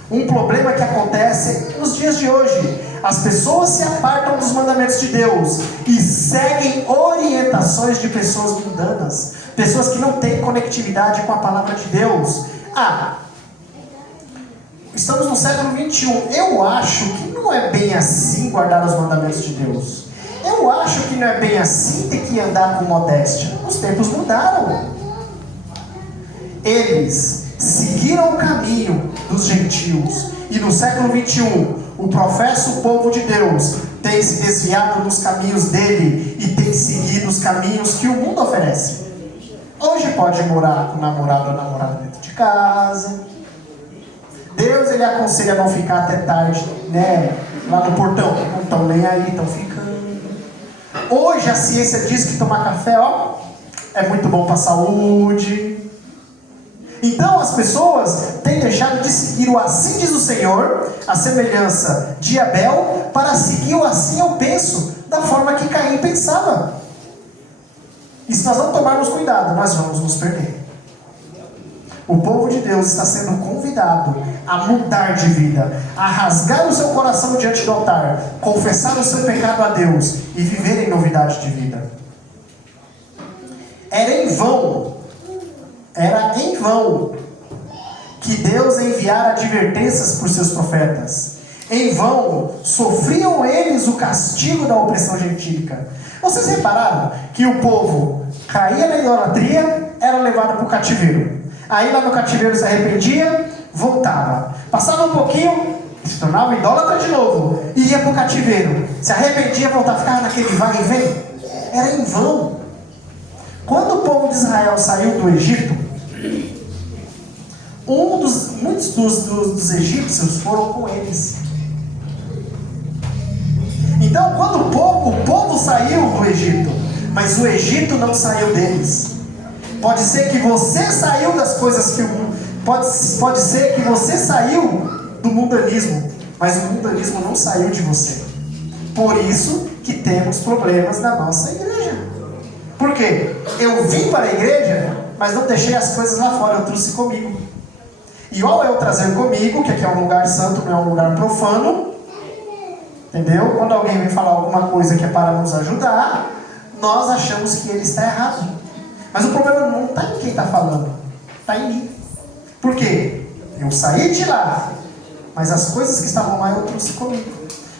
Um problema que acontece nos dias de hoje. As pessoas se apartam dos mandamentos de Deus e seguem orientações de pessoas mundanas, pessoas que não têm conectividade com a palavra de Deus. Estamos no século 21. Eu acho que não é bem assim guardar os mandamentos de Deus. Eu acho que não é bem assim ter que andar com modéstia. Os tempos mudaram. Eles seguiram o caminho dos gentios. E no século 21, o professo povo de Deus tem se desviado dos caminhos dele e tem seguido os caminhos que o mundo oferece. Hoje pode morar com o namorado ou namorada dentro de casa. Deus ele aconselha a não ficar até tarde, né, lá no portão. Não estão nem aí, estão ficando. Hoje a ciência diz que tomar café, é muito bom para a saúde. Então as pessoas têm deixado de seguir o assim diz o Senhor, a semelhança de Abel, para seguir o assim eu penso, da forma que Caim pensava. E se nós não tomarmos cuidado, nós vamos nos perder. O povo de Deus está sendo convidado a mudar de vida, a rasgar o seu coração diante do altar, confessar o seu pecado a Deus e viver em novidade de vida. Era em vão que Deus enviara advertências por seus profetas. Em vão sofriam eles o castigo da opressão gentílica. Vocês repararam que o povo caía na idolatria, era levado para o cativeiro. Aí lá no cativeiro se arrependia, voltava. Passava um pouquinho, se tornava idólatra de novo. E ia para o cativeiro. Se arrependia, voltava, ficava naquele vai e vem. Era em vão. Quando o povo de Israel saiu do Egito, muitos dos egípcios foram com eles. Então quando o povo saiu do Egito, mas o Egito não saiu deles. Pode ser que você saiu das coisas que o mundo... Pode ser que você saiu do mundanismo, mas o mundanismo não saiu de você. Por isso que temos problemas na nossa igreja. Por quê? Eu vim para a igreja, mas não deixei as coisas lá fora, eu trouxe comigo. E ao eu trazer comigo, que aqui é um lugar santo, não é um lugar profano, Entendeu? Quando alguém vem falar alguma coisa que é para nos ajudar, nós achamos que ele está errado. Mas o problema não está em quem está falando, está em mim. Por quê? Eu saí de lá, mas as coisas que estavam lá eu trouxe comigo.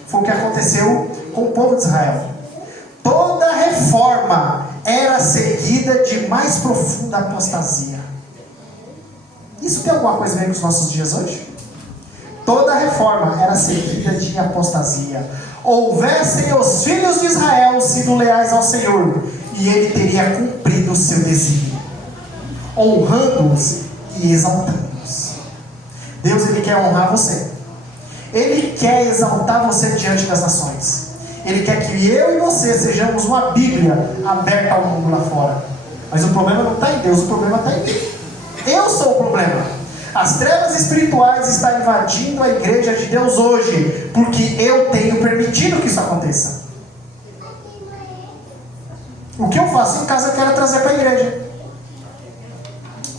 Foi o que aconteceu com o povo de Israel. Toda reforma era seguida de mais profunda apostasia. Isso tem alguma coisa a ver com os nossos dias hoje? Toda reforma era seguida de apostasia. Houvessem os filhos de Israel sido leais ao Senhor, e ele teria cumprido o seu desígnio, honrando-os e exaltando-os. Deus, ele quer honrar você. Ele quer exaltar você diante das nações. Ele quer que eu e você sejamos uma Bíblia aberta ao mundo lá fora. Mas o problema não está em Deus, o problema está em mim. Eu sou o problema. As trevas espirituais estão invadindo a igreja de Deus hoje, porque eu tenho permitido que isso aconteça. O que eu faço em casa eu quero trazer para a igreja.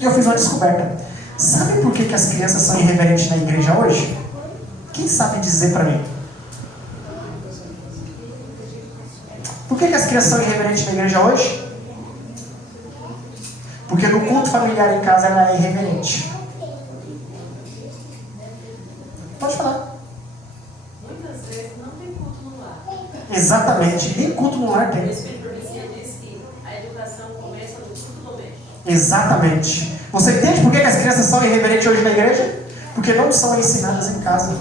E eu fiz uma descoberta. Sabe por que as crianças são irreverentes na igreja hoje? Quem sabe dizer para mim? Por que as crianças são irreverentes na igreja hoje? Porque no culto familiar em casa ela é irreverente. Pode falar. Muitas vezes não tem culto no lar. Exatamente, nem culto no lar tem. O Espírito Profecia diz que a educação começa no culto doméstico. Exatamente. Você entende por que as crianças são irreverentes hoje na igreja? Porque não são ensinadas em casa.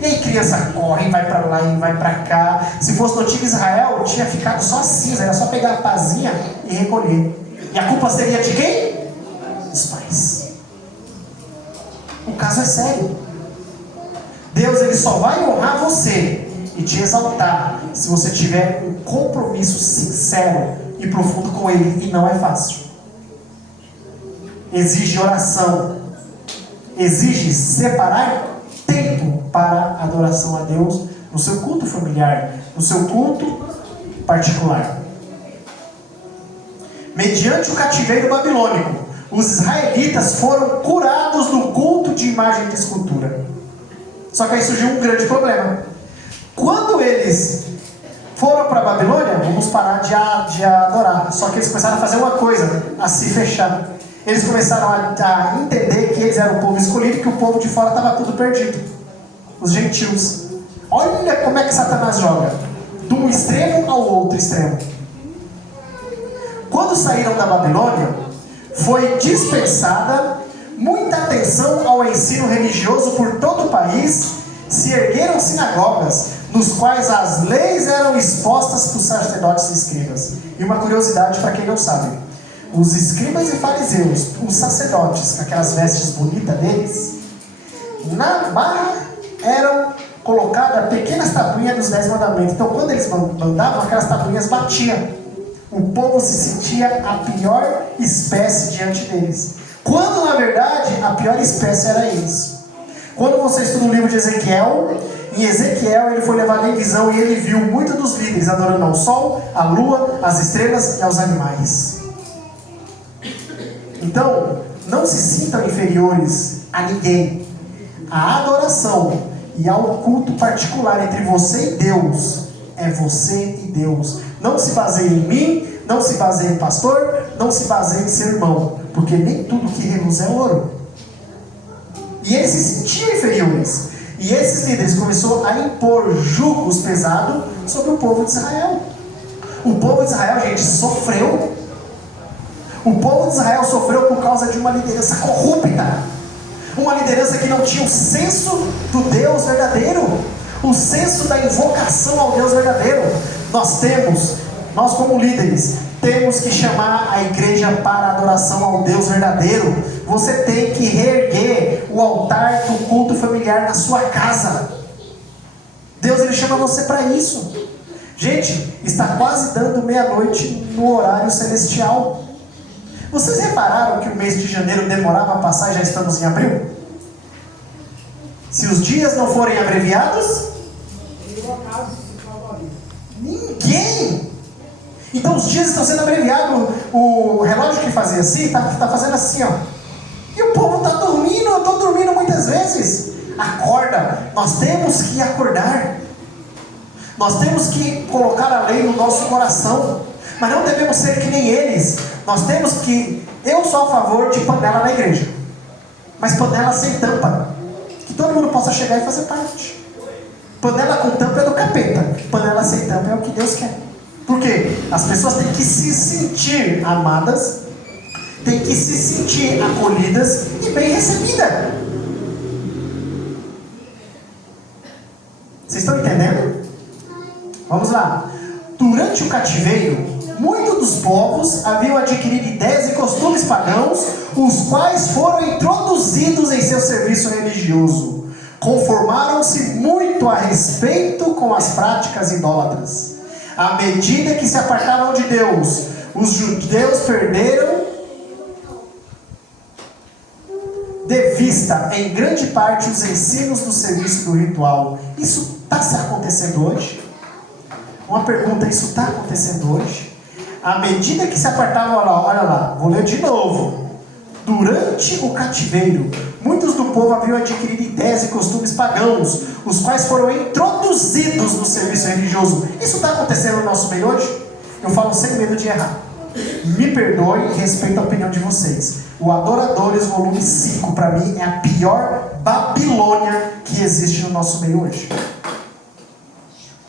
E aí criança corre, vai para lá e vai para cá. Se fosse no antigo Israel, tinha ficado só cinza, era só pegar a pazinha e recolher. E a culpa seria de quem? Dos pais. O caso é sério. Deus, ele só vai honrar você e te exaltar se você tiver um compromisso sincero e profundo com ele, e não é fácil. Exige oração, exige separar tempo para adoração a Deus no seu culto familiar, no seu culto particular. Mediante o cativeiro babilônico, os israelitas foram curados do culto de imagem de escultura. Só que aí surgiu um grande problema. Quando eles foram para a Babilônia, vamos parar de adorar. Só que eles começaram a fazer uma coisa, a se fechar. Eles começaram a entender que eles eram o povo escolhido e que o povo de fora estava tudo perdido. Os gentios. Olha como é que Satanás joga. De um extremo ao outro extremo. Quando saíram da Babilônia, foi dispensada muita atenção ao ensino religioso por todo o país. Se ergueram sinagogas, nos quais as leis eram expostas por sacerdotes e escribas. E uma curiosidade para quem não sabe: os escribas e fariseus, os sacerdotes, com aquelas vestes bonitas deles, na barra eram colocadas pequenas tabuinhas dos 10 mandamentos. Então quando eles mandavam, aquelas tabuinhas batiam. O povo se sentia a pior espécie diante deles, quando na verdade a pior espécie era eles. Quando você estuda o livro de Ezequiel, em Ezequiel ele foi levado em visão e ele viu muitos dos líderes adorando ao sol, à lua, às estrelas e aos animais. Então, não se sintam inferiores a ninguém. A adoração e ao culto particular entre você e Deus é você e Deus. Não se baseie em mim, não se baseie em pastor, não se baseie em seu irmão, porque nem tudo que reluz é ouro. E eles se sentiam inferiores. E esses líderes começaram a impor julgos pesados sobre o povo de Israel. O povo de Israel, gente, sofreu. O povo de Israel sofreu por causa de uma liderança corrupta. Uma liderança que não tinha o senso do Deus verdadeiro. O senso da invocação ao Deus verdadeiro. Nós como líderes, temos que chamar a igreja para a adoração ao Deus verdadeiro. Você tem que reerguer o altar do culto familiar na sua casa. Deus, ele chama você para isso. Gente, está quase dando meia-noite no horário celestial. Vocês repararam que o mês de janeiro demorava a passar e já estamos em abril? Se os dias não forem abreviados, ninguém. Então os dias estão sendo abreviados. O relógio que fazia assim, está fazendo assim, ó. E o povo está dormindo, eu estou dormindo muitas vezes. Acorda, nós temos que acordar. Nós temos que colocar a lei no nosso coração, mas não devemos ser que nem eles. Nós temos que... Eu sou a favor de panela na igreja, mas panela sem tampa, que todo mundo possa chegar e fazer parte. Panela com tampa é do capeta, panela sem tampa é o que Deus quer. Por quê? As pessoas têm que se sentir amadas, têm que se sentir acolhidas e bem recebidas. Vocês estão entendendo? Vamos lá. Durante o cativeiro, muitos dos povos haviam adquirido ideias e costumes pagãos, os quais foram introduzidos em seu serviço religioso. Conformaram-se muito a respeito com as práticas idólatras. À medida que se apartavam de Deus, os judeus perderam de vista, em grande parte, os ensinos do serviço do ritual. Isso está se acontecendo hoje? Uma pergunta, isso está acontecendo hoje? À medida que se apartavam, olha lá, vou ler de novo. Durante o cativeiro, muitos do povo haviam adquirido ideias e costumes pagãos, os quais foram introduzidos no serviço religioso. Isso está acontecendo no nosso meio hoje? Eu falo sem medo de errar. Me perdoem e respeito a opinião de vocês. O Adoradores volume 5, para mim, é a pior Babilônia que existe no nosso meio hoje.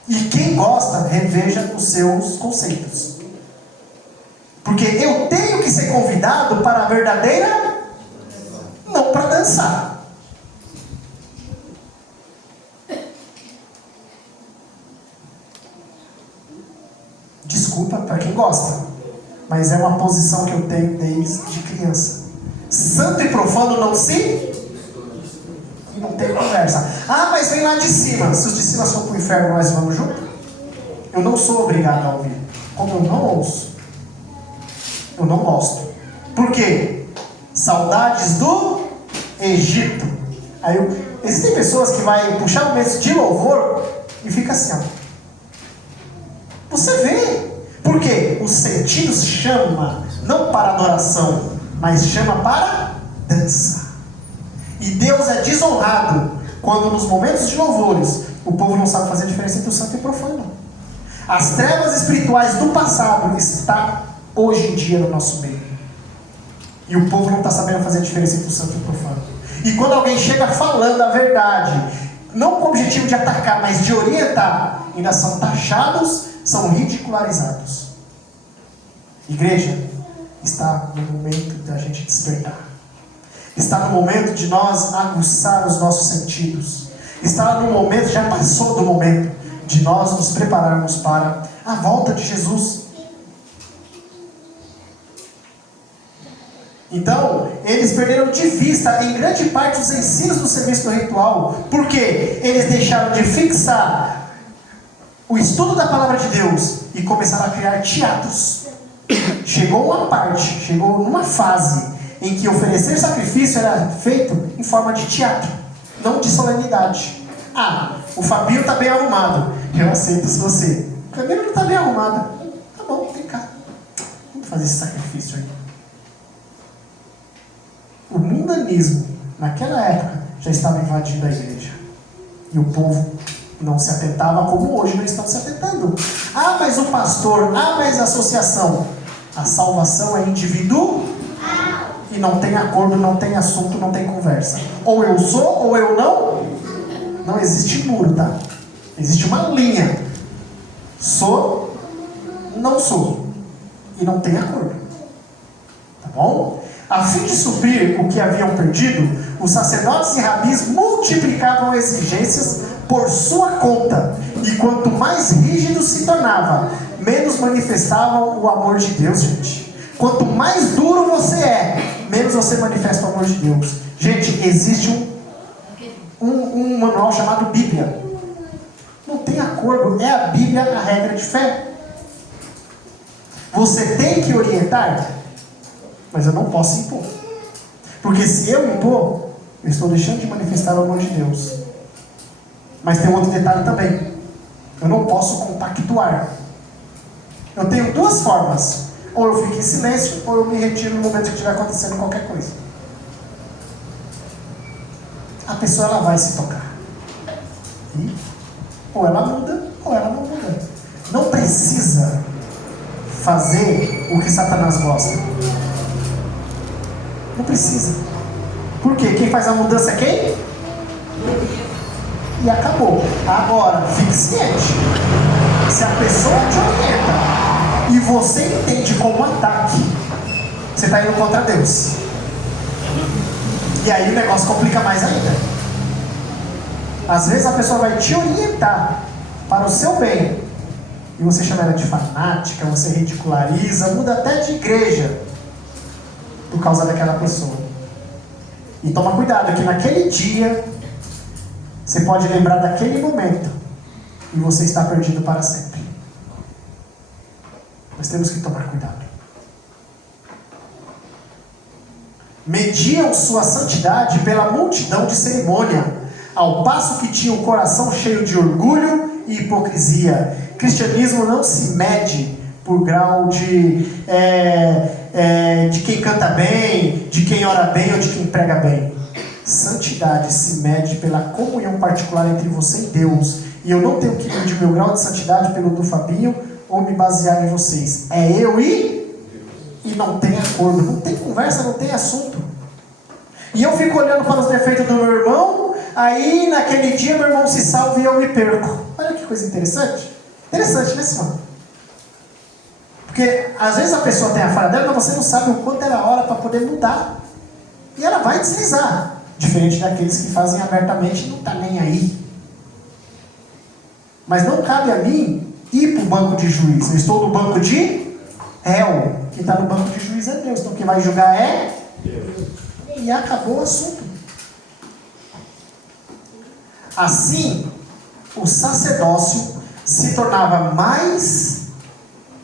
E quem gosta, reveja os seus conceitos. Porque eu tenho que ser convidado para a verdadeira, não para dançar. Desculpa para quem gosta, mas é uma posição que eu tenho desde criança. Santo e profano não se... não tem conversa. Ah, mas vem lá de cima. Se os de cima for para o inferno, nós vamos junto? Eu não sou obrigado a ouvir. Como eu não ouço, eu não gosto. Por quê? Saudades do Egito. Existem pessoas que vai puxar o momento de louvor e fica assim, ó. Você vê? Por quê? Os sentidos chama não para adoração, mas chama para dança. E Deus é desonrado quando nos momentos de louvores o povo não sabe fazer a diferença entre o santo e o profano. As trevas espirituais do passado estão hoje em dia no nosso meio. E o povo não está sabendo fazer a diferença entre o santo e o profano. E quando alguém chega falando a verdade, não com o objetivo de atacar, mas de orientar, ainda são taxados, são ridicularizados. Igreja, está no momento da gente despertar. Está no momento de nós aguçar os nossos sentidos. Está no momento, já passou do momento, de nós nos prepararmos para a volta de Jesus. Então, eles perderam de vista, em grande parte, os ensinos do serviço do ritual. Por quê? Eles deixaram de fixar o estudo da palavra de Deus e começaram a criar teatros. Chegou uma parte, chegou numa fase em que oferecer sacrifício era feito em forma de teatro, não de solenidade. Ah, o Fabinho está bem arrumado. Eu aceito se você. O Camilo não está bem arrumado. Tá bom, vem cá. Vamos fazer esse sacrifício aí. O mundanismo, naquela época, já estava invadindo a igreja. E o povo não se atentava como hoje não estão se atentando. Ah, mas o pastor, mas a associação. A salvação é individual e não tem acordo, não tem assunto, não tem conversa. Ou eu sou ou eu não. Não existe muro, tá? Existe uma linha. Sou, não sou. E não tem acordo. Tá bom? A fim de suprir o que haviam perdido, os sacerdotes e rabis multiplicavam exigências por sua conta. E quanto mais rígido se tornava, menos manifestavam o amor de Deus, gente. Quanto mais duro você é, menos você manifesta o amor de Deus. Gente, existe um manual chamado Bíblia. Não tem acordo, é a Bíblia a regra de fé. Você tem que orientar, mas eu não posso impor. Porque se eu impor, eu estou deixando de manifestar o amor de Deus. Mas tem outro detalhe também. Eu não posso compactuar. Eu tenho duas formas. Ou eu fico em silêncio, ou eu me retiro no momento que estiver acontecendo qualquer coisa. A pessoa ela vai se tocar. Ou ela muda, ou ela não muda. Não precisa fazer o que Satanás gosta. Não precisa. Por quê? Quem faz a mudança é quem? E acabou. Agora, fique ciente. Se a pessoa te orienta e você entende como ataque, você está indo contra Deus. E aí o negócio complica mais ainda. Às vezes a pessoa vai te orientar para o seu bem e você chama ela de fanática, você ridiculariza, muda até de igreja por causa daquela pessoa. E toma cuidado que naquele dia você pode lembrar daquele momento e você está perdido para sempre. Nós temos que tomar cuidado. Mediam sua santidade pela multidão de cerimônia, ao passo que tinham o coração cheio de orgulho e hipocrisia. Cristianismo não se mede por grau de quem canta bem, de quem ora bem ou de quem prega bem. Santidade se mede pela comunhão particular entre você e Deus. E eu não tenho que medir meu grau de santidade pelo do Fabinho ou me basear em vocês. É eu e não tem acordo, não tem conversa, não tem assunto. E eu fico olhando para os defeitos do meu irmão, aí naquele dia meu irmão se salva e eu me perco. Olha que coisa interessante. Interessante, né, Simão? Porque às vezes a pessoa tem a falha dela, mas você não sabe o quanto era a hora para poder mudar. E ela vai deslizar. Diferente daqueles que fazem abertamente e não está nem aí. Mas não cabe a mim ir para o banco de juiz. Eu estou no banco de réu. Quem está no banco de juiz é Deus. Então quem vai julgar é Deus. E acabou o assunto. Assim, o sacerdócio se tornava mais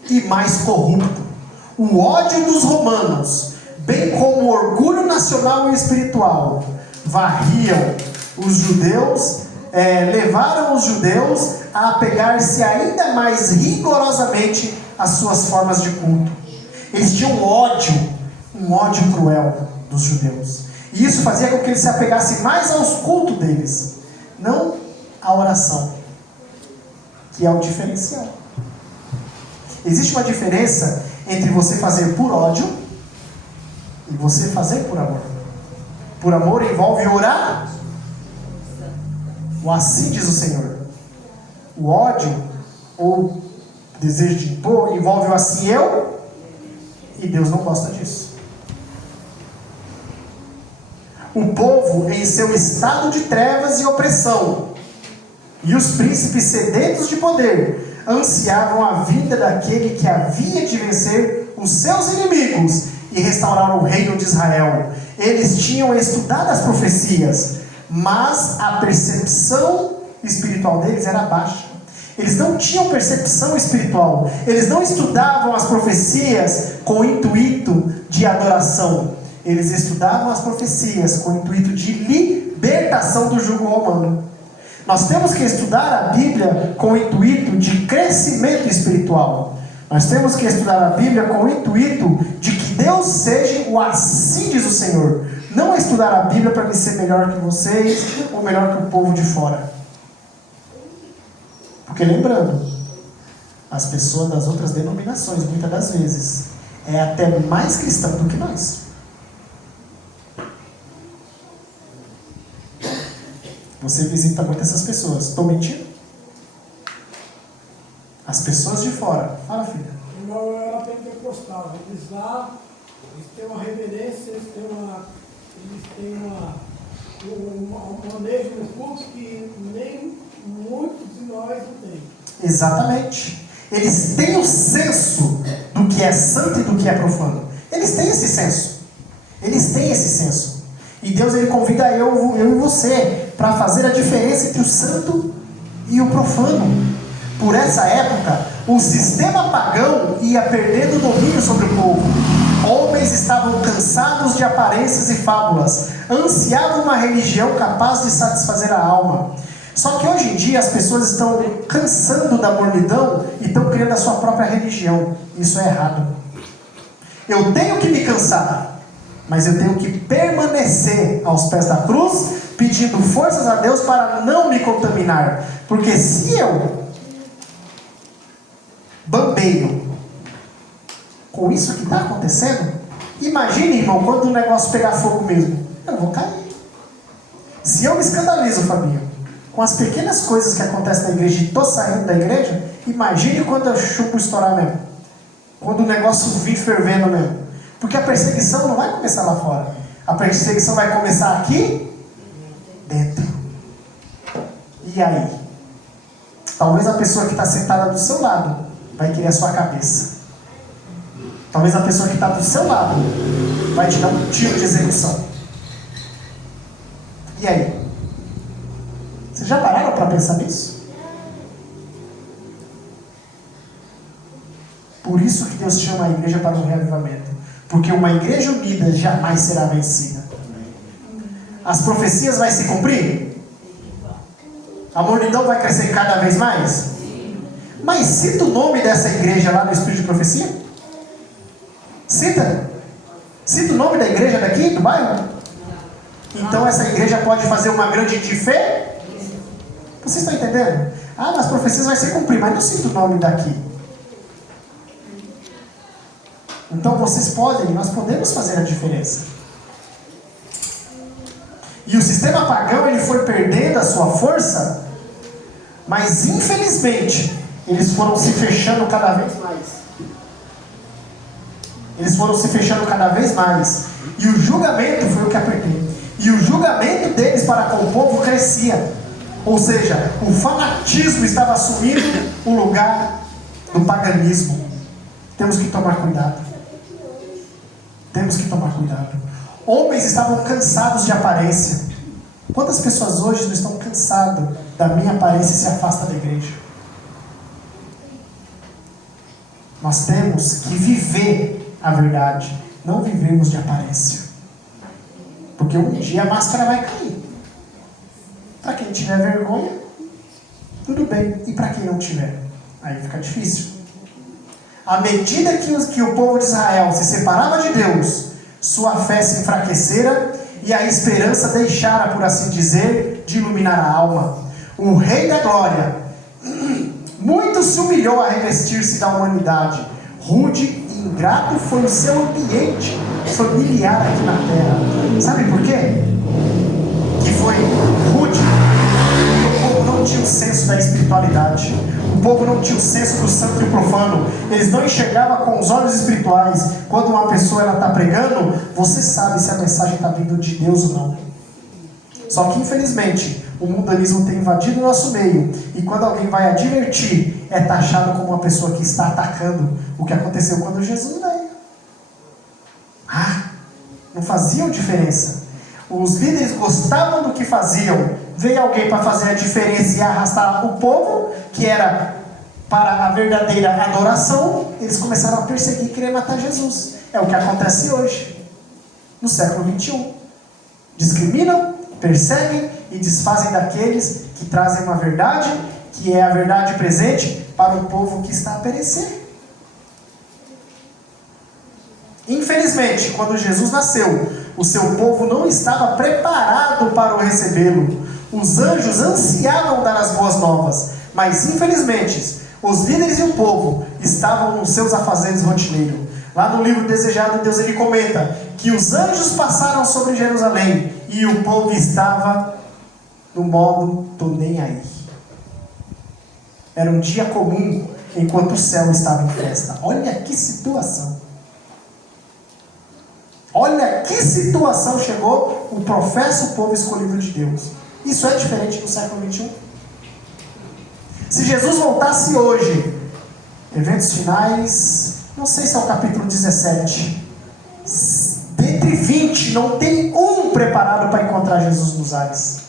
e mais corrupto. O ódio dos romanos, bem como o orgulho nacional e espiritual, varriam os judeus, levaram os judeus a apegar-se ainda mais rigorosamente às suas formas de culto. Eles tinham um ódio cruel dos judeus. E isso fazia com que eles se apegassem mais aos cultos deles, não à oração, que é o diferencial. Existe uma diferença entre você fazer por ódio e você fazer por amor. Por amor envolve orar. O assim diz o Senhor. O ódio ou desejo de impor envolve o assim eu, e Deus não gosta disso. O povo em seu estado de trevas e opressão, e os príncipes sedentos de poder, ansiavam a vinda daquele que havia de vencer os seus inimigos e restaurar o reino de Israel. Eles tinham estudado as profecias, mas a percepção espiritual deles era baixa. Eles não tinham percepção espiritual. Eles não estudavam as profecias com o intuito de adoração. Eles estudavam as profecias com o intuito de libertação do jugo romano. Nós temos que estudar a Bíblia com o intuito de crescimento espiritual. Nós temos que estudar a Bíblia com o intuito de que Deus seja o assim diz o Senhor. Não é estudar a Bíblia para me ser melhor que vocês ou melhor que o povo de fora. Porque lembrando, as pessoas das outras denominações, muitas das vezes, é até mais cristão do que nós. Você visita muito essas pessoas. Estou mentindo? As pessoas de fora. Fala, filha. Irmão, eu era pentecostal. Eles lá, eles têm uma reverência, eles têm um manejo no culto que nem muitos de nós não tem. Exatamente. Eles têm o senso do que é santo e do que é profano. Eles têm esse senso. Eles têm esse senso. E Deus ele convida eu e você para fazer a diferença entre o santo e o profano. Por essa época, o sistema pagão ia perdendo o domínio sobre o povo. Homens estavam cansados de aparências e fábulas, ansiavam uma religião capaz de satisfazer a alma. Só que hoje em dia as pessoas estão cansando da mornidão e estão criando a sua própria religião. Isso é errado. Eu tenho que me cansar, mas eu tenho que permanecer aos pés da cruz, pedindo forças a Deus para não me contaminar. Porque se eu meio com isso que está acontecendo, imagine, irmão, quando o negócio pegar fogo mesmo. Eu vou cair. Se eu me escandalizo, Fabinho, com as pequenas coisas que acontecem na igreja e estou saindo da igreja, imagine quando eu chupo estourar mesmo. Quando o negócio vir fervendo mesmo. Porque a perseguição não vai começar lá fora. A perseguição vai começar aqui dentro. E aí? Talvez a pessoa que está sentada do seu lado vai querer a sua cabeça. Talvez a pessoa que está do seu lado vai te dar um tiro de execução. E aí? Vocês já pararam para pensar nisso? Por isso que Deus chama a igreja para um reavivamento. Porque uma igreja unida jamais será vencida. As profecias vão se cumprir? A multidão vai crescer cada vez mais? Mas cita o nome dessa igreja lá no Espírito de Profecia? Cita? Cita o nome da igreja daqui, do bairro? Então essa igreja pode fazer uma grande de fé? Vocês estão entendendo? Ah, mas as profecias vão se cumprir, mas não cita o nome daqui. Então vocês podem, nós podemos fazer a diferença. E o sistema pagão, ele foi perdendo a sua força, mas infelizmente eles foram se fechando cada vez mais. Eles foram se fechando cada vez mais. E o julgamento foi o que apertei. E o julgamento deles para com o povo crescia. Ou seja, o fanatismo estava assumindo o lugar do paganismo. Temos que tomar cuidado. Temos que tomar cuidado. Homens estavam cansados de aparência. Quantas pessoas hoje não estão cansadas da minha aparência e se afastam da igreja? Nós temos que viver a verdade, não vivemos de aparência. Porque um dia a máscara vai cair. Para quem tiver vergonha, tudo bem. E para quem não tiver? Aí fica difícil. À medida que o povo de Israel se separava de Deus, sua fé se enfraquecera e a esperança deixara, por assim dizer, de iluminar a alma. O Rei da Glória muito se humilhou a revestir-se da humanidade. Rude e ingrato foi o seu ambiente familiar aqui na terra. Sabe por quê? Que foi rude. O povo não tinha o senso da espiritualidade. O povo não tinha o senso do santo e o profano. Eles não enxergavam com os olhos espirituais. Quando uma pessoa está pregando, você sabe se a mensagem está vindo de Deus ou não. Só que infelizmente o mundanismo tem invadido o nosso meio. E quando alguém vai advertir, é taxado como uma pessoa que está atacando. O que aconteceu quando Jesus veio. Não faziam diferença. Os líderes gostavam do que faziam. Veio alguém para fazer a diferença e arrastar o povo, que era para a verdadeira adoração. Eles começaram a perseguir e querer matar Jesus. É o que acontece hoje, no século 21. Discriminam, perseguem e desfazem daqueles que trazem uma verdade, que é a verdade presente, para o povo que está a perecer. Infelizmente, quando Jesus nasceu, o seu povo não estava preparado para o recebê-lo. Os anjos ansiavam dar as boas novas, mas infelizmente, os líderes e o povo estavam nos seus afazeres rotineiros. Lá no livro Desejado de Deus, ele comenta que os anjos passaram sobre Jerusalém e o povo estava no modo tô nem aí. Era um dia comum, enquanto o céu estava em festa. Olha que situação. Olha que situação chegou o professo povo escolhido de Deus. Isso é diferente do século 21? Se Jesus voltasse hoje, eventos finais, não sei se é o capítulo 17, dentre 20, não tem um preparado para encontrar Jesus nos ares.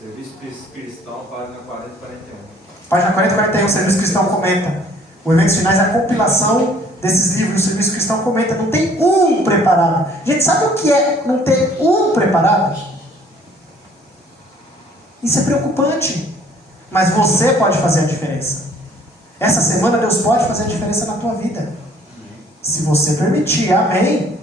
Serviço Cristão, página 40 e 41. Página 40 e 41, o Serviço Cristão comenta. O Eventos Finais é a compilação desses livros. O Serviço Cristão comenta, não tem um preparado. Gente, sabe o que é não ter um preparado? Isso é preocupante. Mas você pode fazer a diferença. Essa semana Deus pode fazer a diferença na tua vida. Se você permitir, amém.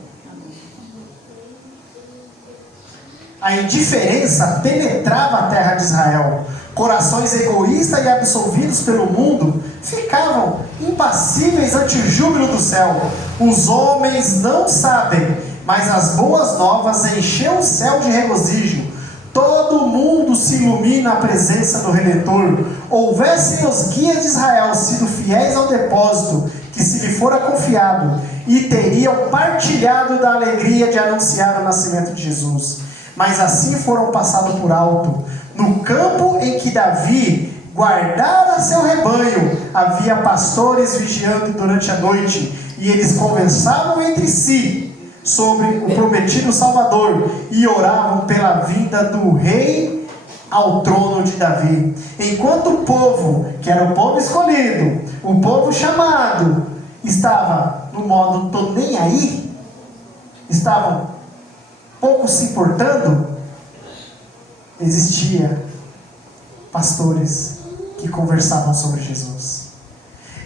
A indiferença penetrava a terra de Israel. Corações egoístas e absolvidos pelo mundo ficavam impassíveis ante o júbilo do céu. Os homens não sabem, mas as boas novas encheu o céu de regozijo. Todo mundo se ilumina à presença do Redentor. Houvessem os guias de Israel sido fiéis ao depósito que se lhe fora confiado, e teriam partilhado da alegria de anunciar o nascimento de Jesus. Mas assim foram passados por alto. No campo em que Davi guardara seu rebanho, havia pastores vigiando durante a noite, e eles conversavam entre si sobre o prometido Salvador, e oravam pela vinda do rei ao trono de Davi. Enquanto o povo, que era o povo escolhido, o povo chamado, estava no modo "tô nem aí", estavam pouco se importando, existia pastores que conversavam sobre Jesus.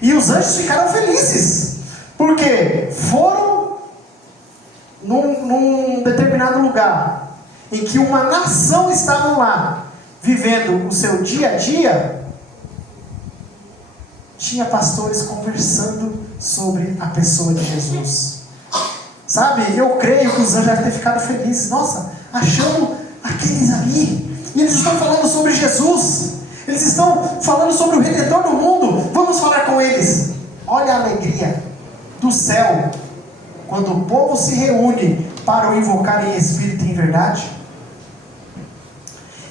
E os anjos ficaram felizes, porque foram num determinado lugar em que uma nação estava lá, vivendo o seu dia a dia. Tinha pastores conversando sobre a pessoa de Jesus. Sabe, eu creio que os anjos devem ter ficado felizes. Nossa, achamos aqueles ali, e eles estão falando sobre Jesus, eles estão falando sobre o Redentor do mundo, vamos falar com eles. Olha a alegria do céu quando o povo se reúne para o invocar em espírito e em verdade.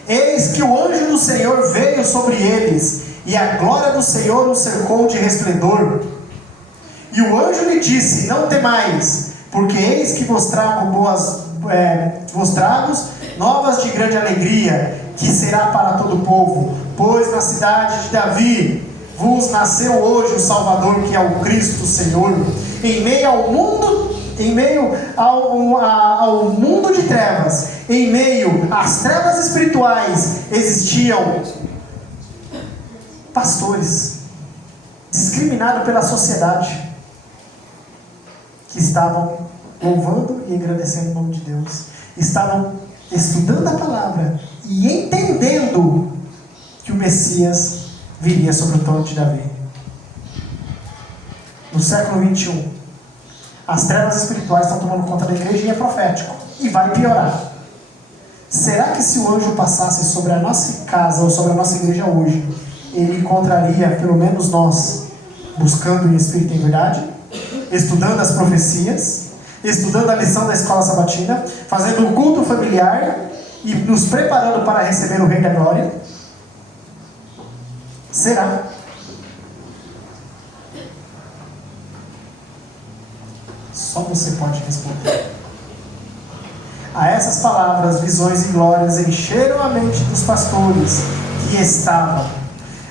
Eis que o anjo do Senhor veio sobre eles, e a glória do Senhor os cercou de resplendor. E o anjo lhe disse: não temais, porque eis que vos trago novas de grande alegria, que será para todo o povo. Pois na cidade de Davi vos nasceu hoje o Salvador, que é o Cristo Senhor. Em meio ao mundo de trevas, em meio às trevas espirituais, existiam pastores discriminados pela sociedade, que estavam louvando e agradecendo o nome de Deus, estavam estudando a palavra e entendendo que o Messias viria sobre o trono de Davi. No século 21, as trevas espirituais estão tomando conta da igreja, e é profético, e vai piorar. Será que se o anjo passasse sobre a nossa casa ou sobre a nossa igreja hoje, ele encontraria pelo menos nós buscando em espírito e em verdade, estudando as profecias, estudando a lição da escola sabatina, fazendo o culto familiar e nos preparando para receber o Rei da Glória? Será? Só você pode responder. A essas palavras, visões e glórias encheram a mente dos pastores que estavam.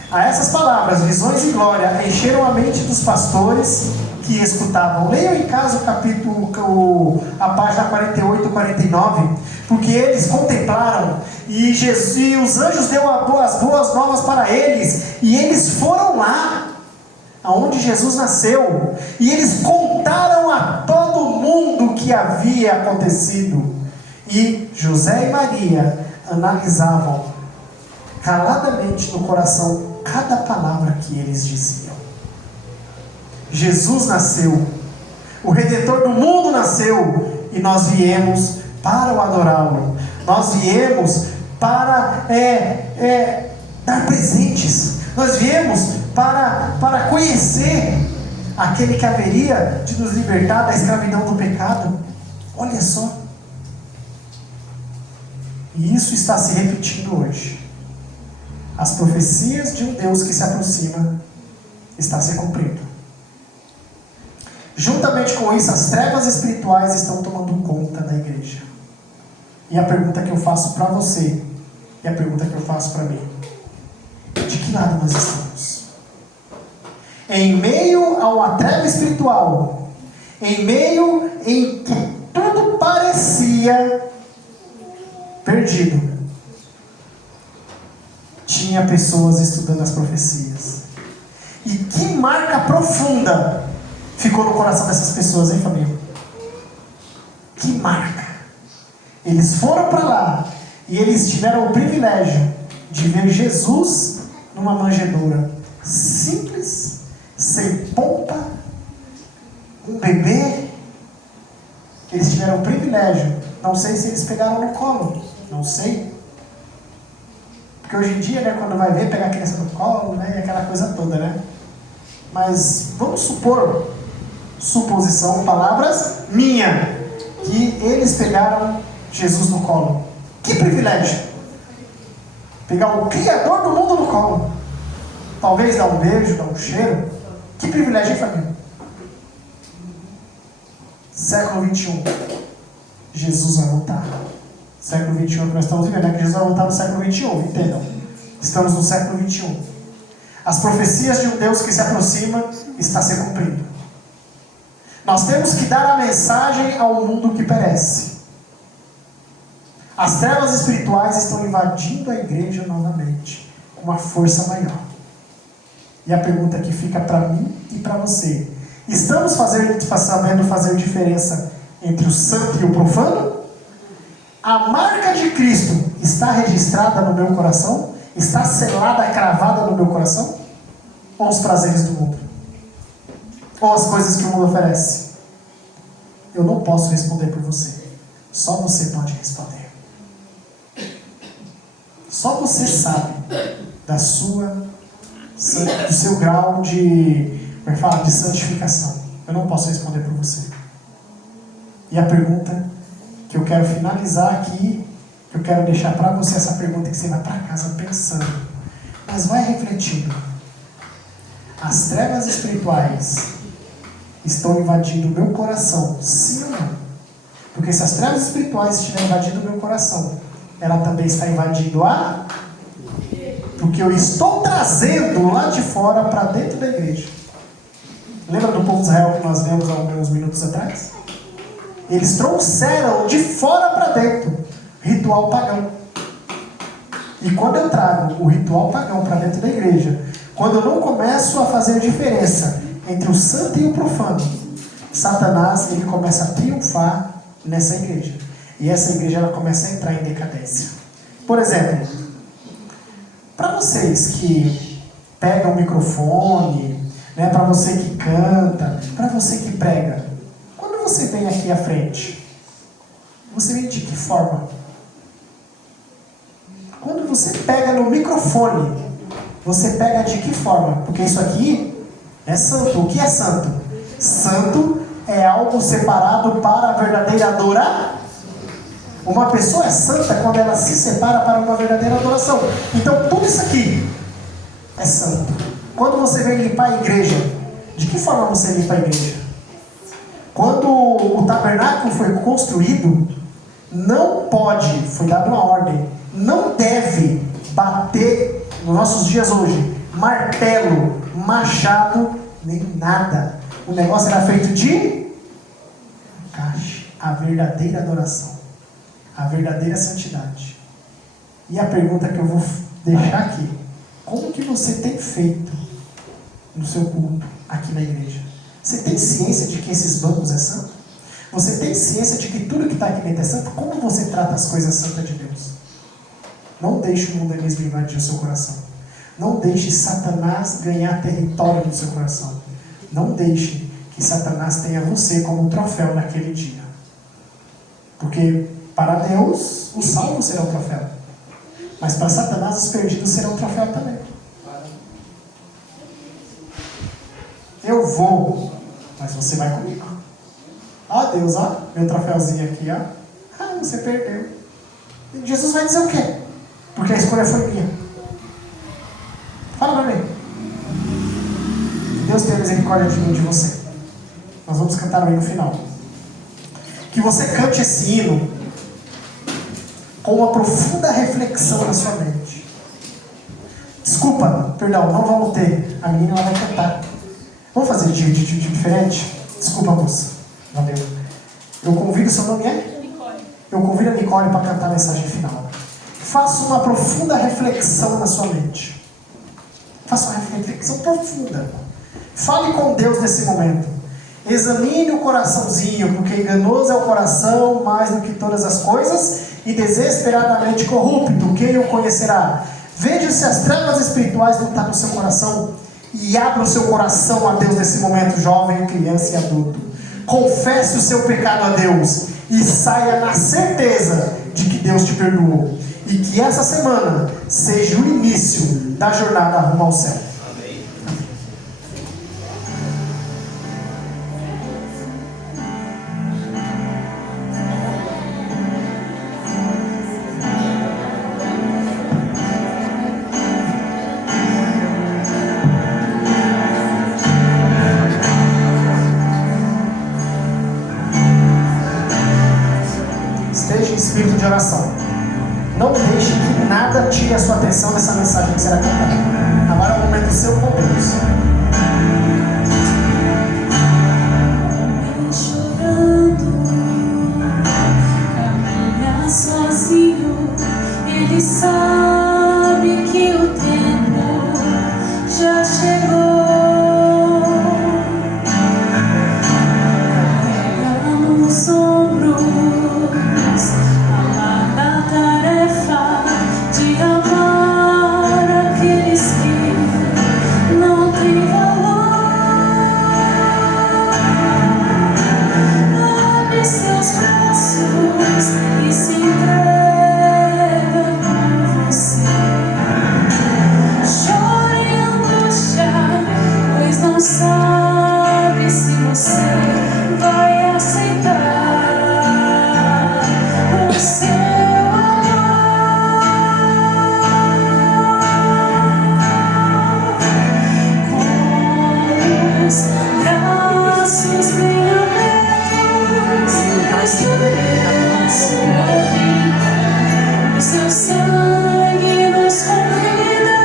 A essas palavras, visões e glória encheram a mente dos pastores que escutavam. Leiam em casa o capítulo, a página 48 e 49, porque eles contemplaram, e os anjos deu as boas novas para eles, e eles foram lá, aonde Jesus nasceu, e eles contaram a todo mundo o que havia acontecido. E José e Maria analisavam caladamente no coração cada palavra que eles diziam. Jesus nasceu, o Redentor do mundo nasceu, e nós viemos para o adorá-lo. Nós viemos para dar presentes. Nós viemos para conhecer aquele que haveria de nos libertar da escravidão do pecado. Olha só. E isso está se repetindo hoje. As profecias de um Deus que se aproxima está se cumprindo. Juntamente com isso, as trevas espirituais estão tomando conta da igreja. E a pergunta que eu faço para você, e a pergunta que eu faço para mim: de que lado nós estamos? Em meio a uma treva espiritual, em meio em que tudo parecia perdido, tinha pessoas estudando as profecias. E que marca profunda ficou no coração dessas pessoas, hein, família? Que marca! Eles foram para lá e eles tiveram o privilégio de ver Jesus numa manjedoura simples, sem pompa, um bebê. Eles tiveram o privilégio, não sei se eles pegaram no colo, não sei. Porque hoje em dia, né, quando vai ver, pegar a criança no colo, né, e aquela coisa toda, né? Mas vamos supor, suposição, palavras minha, que eles pegaram Jesus no colo. Que privilégio! Pegar o Criador do mundo no colo. Talvez dar um beijo, dar um cheiro. Que privilégio, hein, família? Século 21. Jesus vai voltar. Século 21 que nós estamos vivendo, é que Jesus vai voltar no século 21, entendam. Estamos no século 21. As profecias de um Deus que se aproxima está se cumprindo. Nós temos que dar a mensagem ao mundo que perece. As trevas espirituais estão invadindo a igreja novamente, com uma força maior. E a pergunta que fica para mim e para você: estamos sabendo fazer diferença entre o santo e o profano? A marca de Cristo está registrada no meu coração? Está selada, cravada no meu coração? Ou os prazeres do mundo? Ou as coisas que o mundo oferece? Eu não posso responder por você. Só você pode responder. Só você sabe do seu grau de santificação. Eu não posso responder por você. E a pergunta que eu quero finalizar aqui, que eu quero deixar para você essa pergunta, que você vai para casa pensando, mas vai refletindo. As trevas espirituais estão invadindo o meu coração, sim ou não? Porque se as trevas espirituais estiverem invadindo o meu coração, ela também está invadindo porque eu estou trazendo lá de fora para dentro da igreja. Lembra do povo de Israel que nós lemos há alguns minutos atrás? Eles trouxeram de fora para dentro ritual pagão. E quando eu trago o ritual pagão para dentro da igreja, quando eu não começo a fazer diferença entre o santo e o profano, Satanás ele começa a triunfar nessa igreja. E essa igreja ela começa a entrar em decadência. Por exemplo, para vocês que pegam o microfone, né, para você que canta, para você que prega, quando você vem aqui à frente, você vem de que forma? Quando você pega no microfone, você pega de que forma? Porque isso aqui é santo. O que é santo? Santo é algo separado para a verdadeira adoração. Uma pessoa é santa quando ela se separa para uma verdadeira adoração. Então tudo isso aqui é santo. Quando você vem limpar a igreja, de que forma você limpa a igreja? Quando o tabernáculo foi construído, não pode, foi dada uma ordem, não deve bater, nos nossos dias hoje, martelo, machado, nem nada. O negócio era feito de caixa, a verdadeira adoração, a verdadeira santidade. E a pergunta que eu vou deixar aqui: como que você tem feito no seu culto aqui na igreja? Você tem ciência de que esses bancos é santo? Você tem ciência de que tudo que está aqui dentro é santo? Como você trata as coisas santas de Deus? Não deixe o mundanismo invadir o seu coração. Não deixe Satanás ganhar território no seu coração. Não deixe que Satanás tenha você como um troféu naquele dia. Porque para Deus, os salvos serão troféu. Mas para Satanás, os perdidos serão troféu também. Eu vou, mas você vai comigo. Ó Deus, ó, meu troféuzinho aqui, ó. Ah, você perdeu. E Jesus vai dizer o quê? Porque a escolha foi minha. Fala para mim. Que Deus tenha misericórdia de mim e de você. Nós vamos cantar aí no final. Que você cante esse hino com uma profunda reflexão na sua mente. Desculpa, perdão, não vamos ter. A menina ela vai cantar. Vamos fazer de diferente? Desculpa, moça. Valeu. Eu convido, seu nome é? Nicole. Eu convido a Nicole para cantar a mensagem final. Faça uma profunda reflexão na sua mente. Faça uma reflexão profunda. Fale com Deus nesse momento. Examine o coraçãozinho, porque enganoso é o coração mais do que todas as coisas e desesperadamente corrupto. Quem o conhecerá? Veja se as trevas espirituais não estão no seu coração. E abra o seu coração a Deus nesse momento, jovem, criança e adulto. Confesse o seu pecado a Deus e saia na certeza de que Deus te perdoou. E que essa semana seja o início da jornada rumo ao céu. Esteja em espírito de oração. Não deixe que nada tire a sua atenção dessa mensagem que será cantada. Agora é o momento seu com Deus. Chorando, caminha sozinho. Ele sabe que o tempo já chegou. Carrega nos ombros a tarefa de amar aqueles que não têm valor. Abre seus braços e se entrega por você. Chore em angústia, pois não sabe se você vai aceitar o seu amor. Com os braços bem abertos, Deus o seu sangue nos convida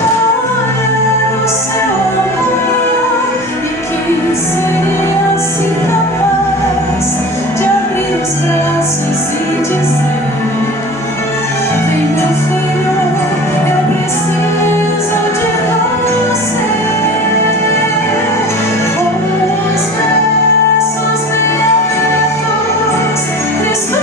a olhar o seu amor. E quem seria assim capaz de abrir os braços e dizer: vem, meu filho, eu preciso de você. Com os braços bem abertos, Cristo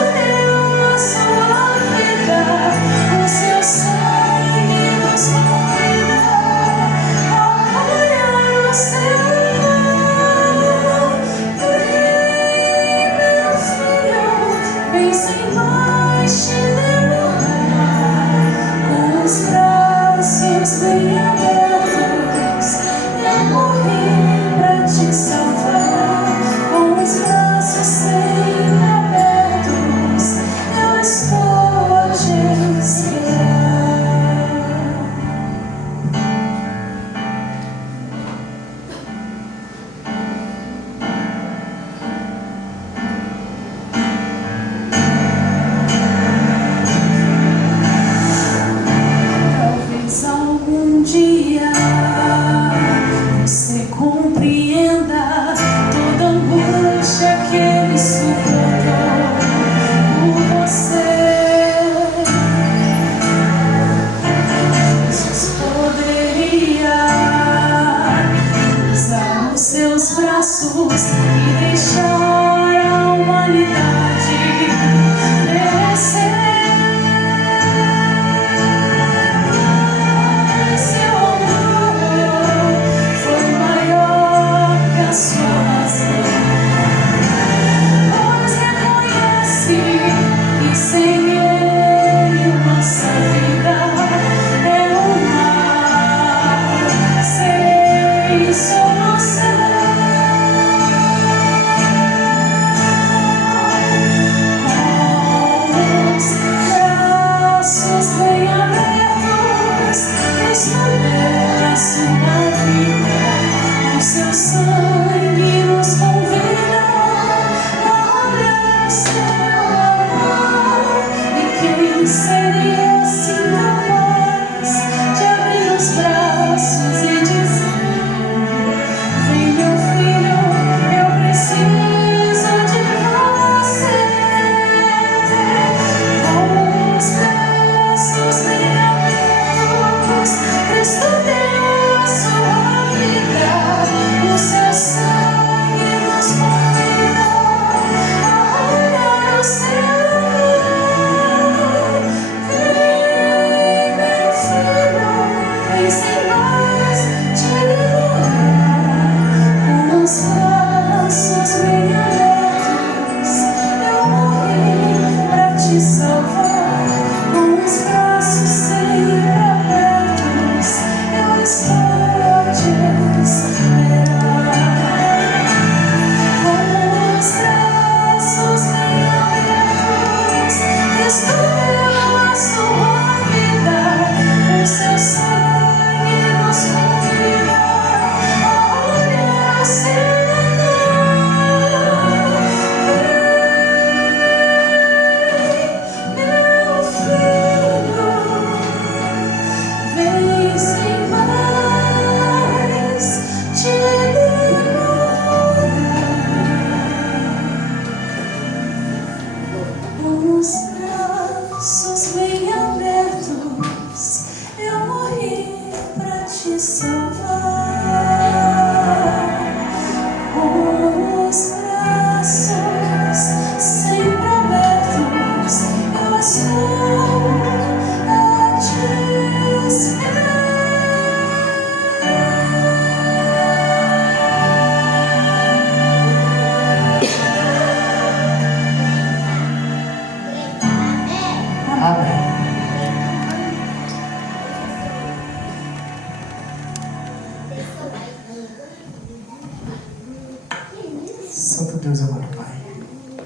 semana, Pai.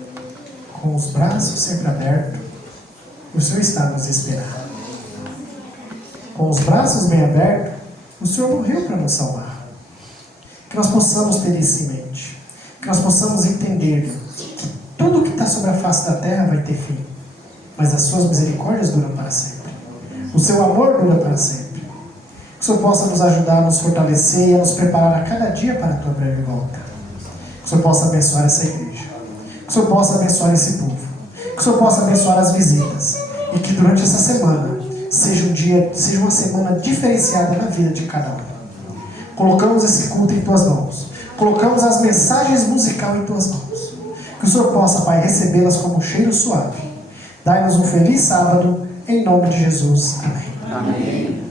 Com os braços sempre abertos, o Senhor está nos esperando. Com os braços bem abertos, o Senhor morreu para nos salvar. Que nós possamos ter isso em mente. Que nós possamos entender que tudo que está sobre a face da terra vai ter fim. Mas as suas misericórdias duram para sempre. O seu amor dura para sempre. Que o Senhor possa nos ajudar, nos fortalecer e a nos preparar a cada dia para a tua breve volta. Que o Senhor possa abençoar essa igreja. Que o Senhor possa abençoar esse povo. Que o Senhor possa abençoar as visitas. E que durante essa semana seja uma semana diferenciada na vida de cada um. Colocamos esse culto em tuas mãos. Colocamos as mensagens musicais em tuas mãos. Que o Senhor possa, Pai, recebê-las como um cheiro suave. Dai-nos um feliz sábado, em nome de Jesus. Amém. Amém.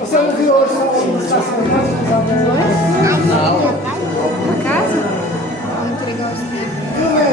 Você não viu hoje uma estação de casa? Na casa? Muito legal isso.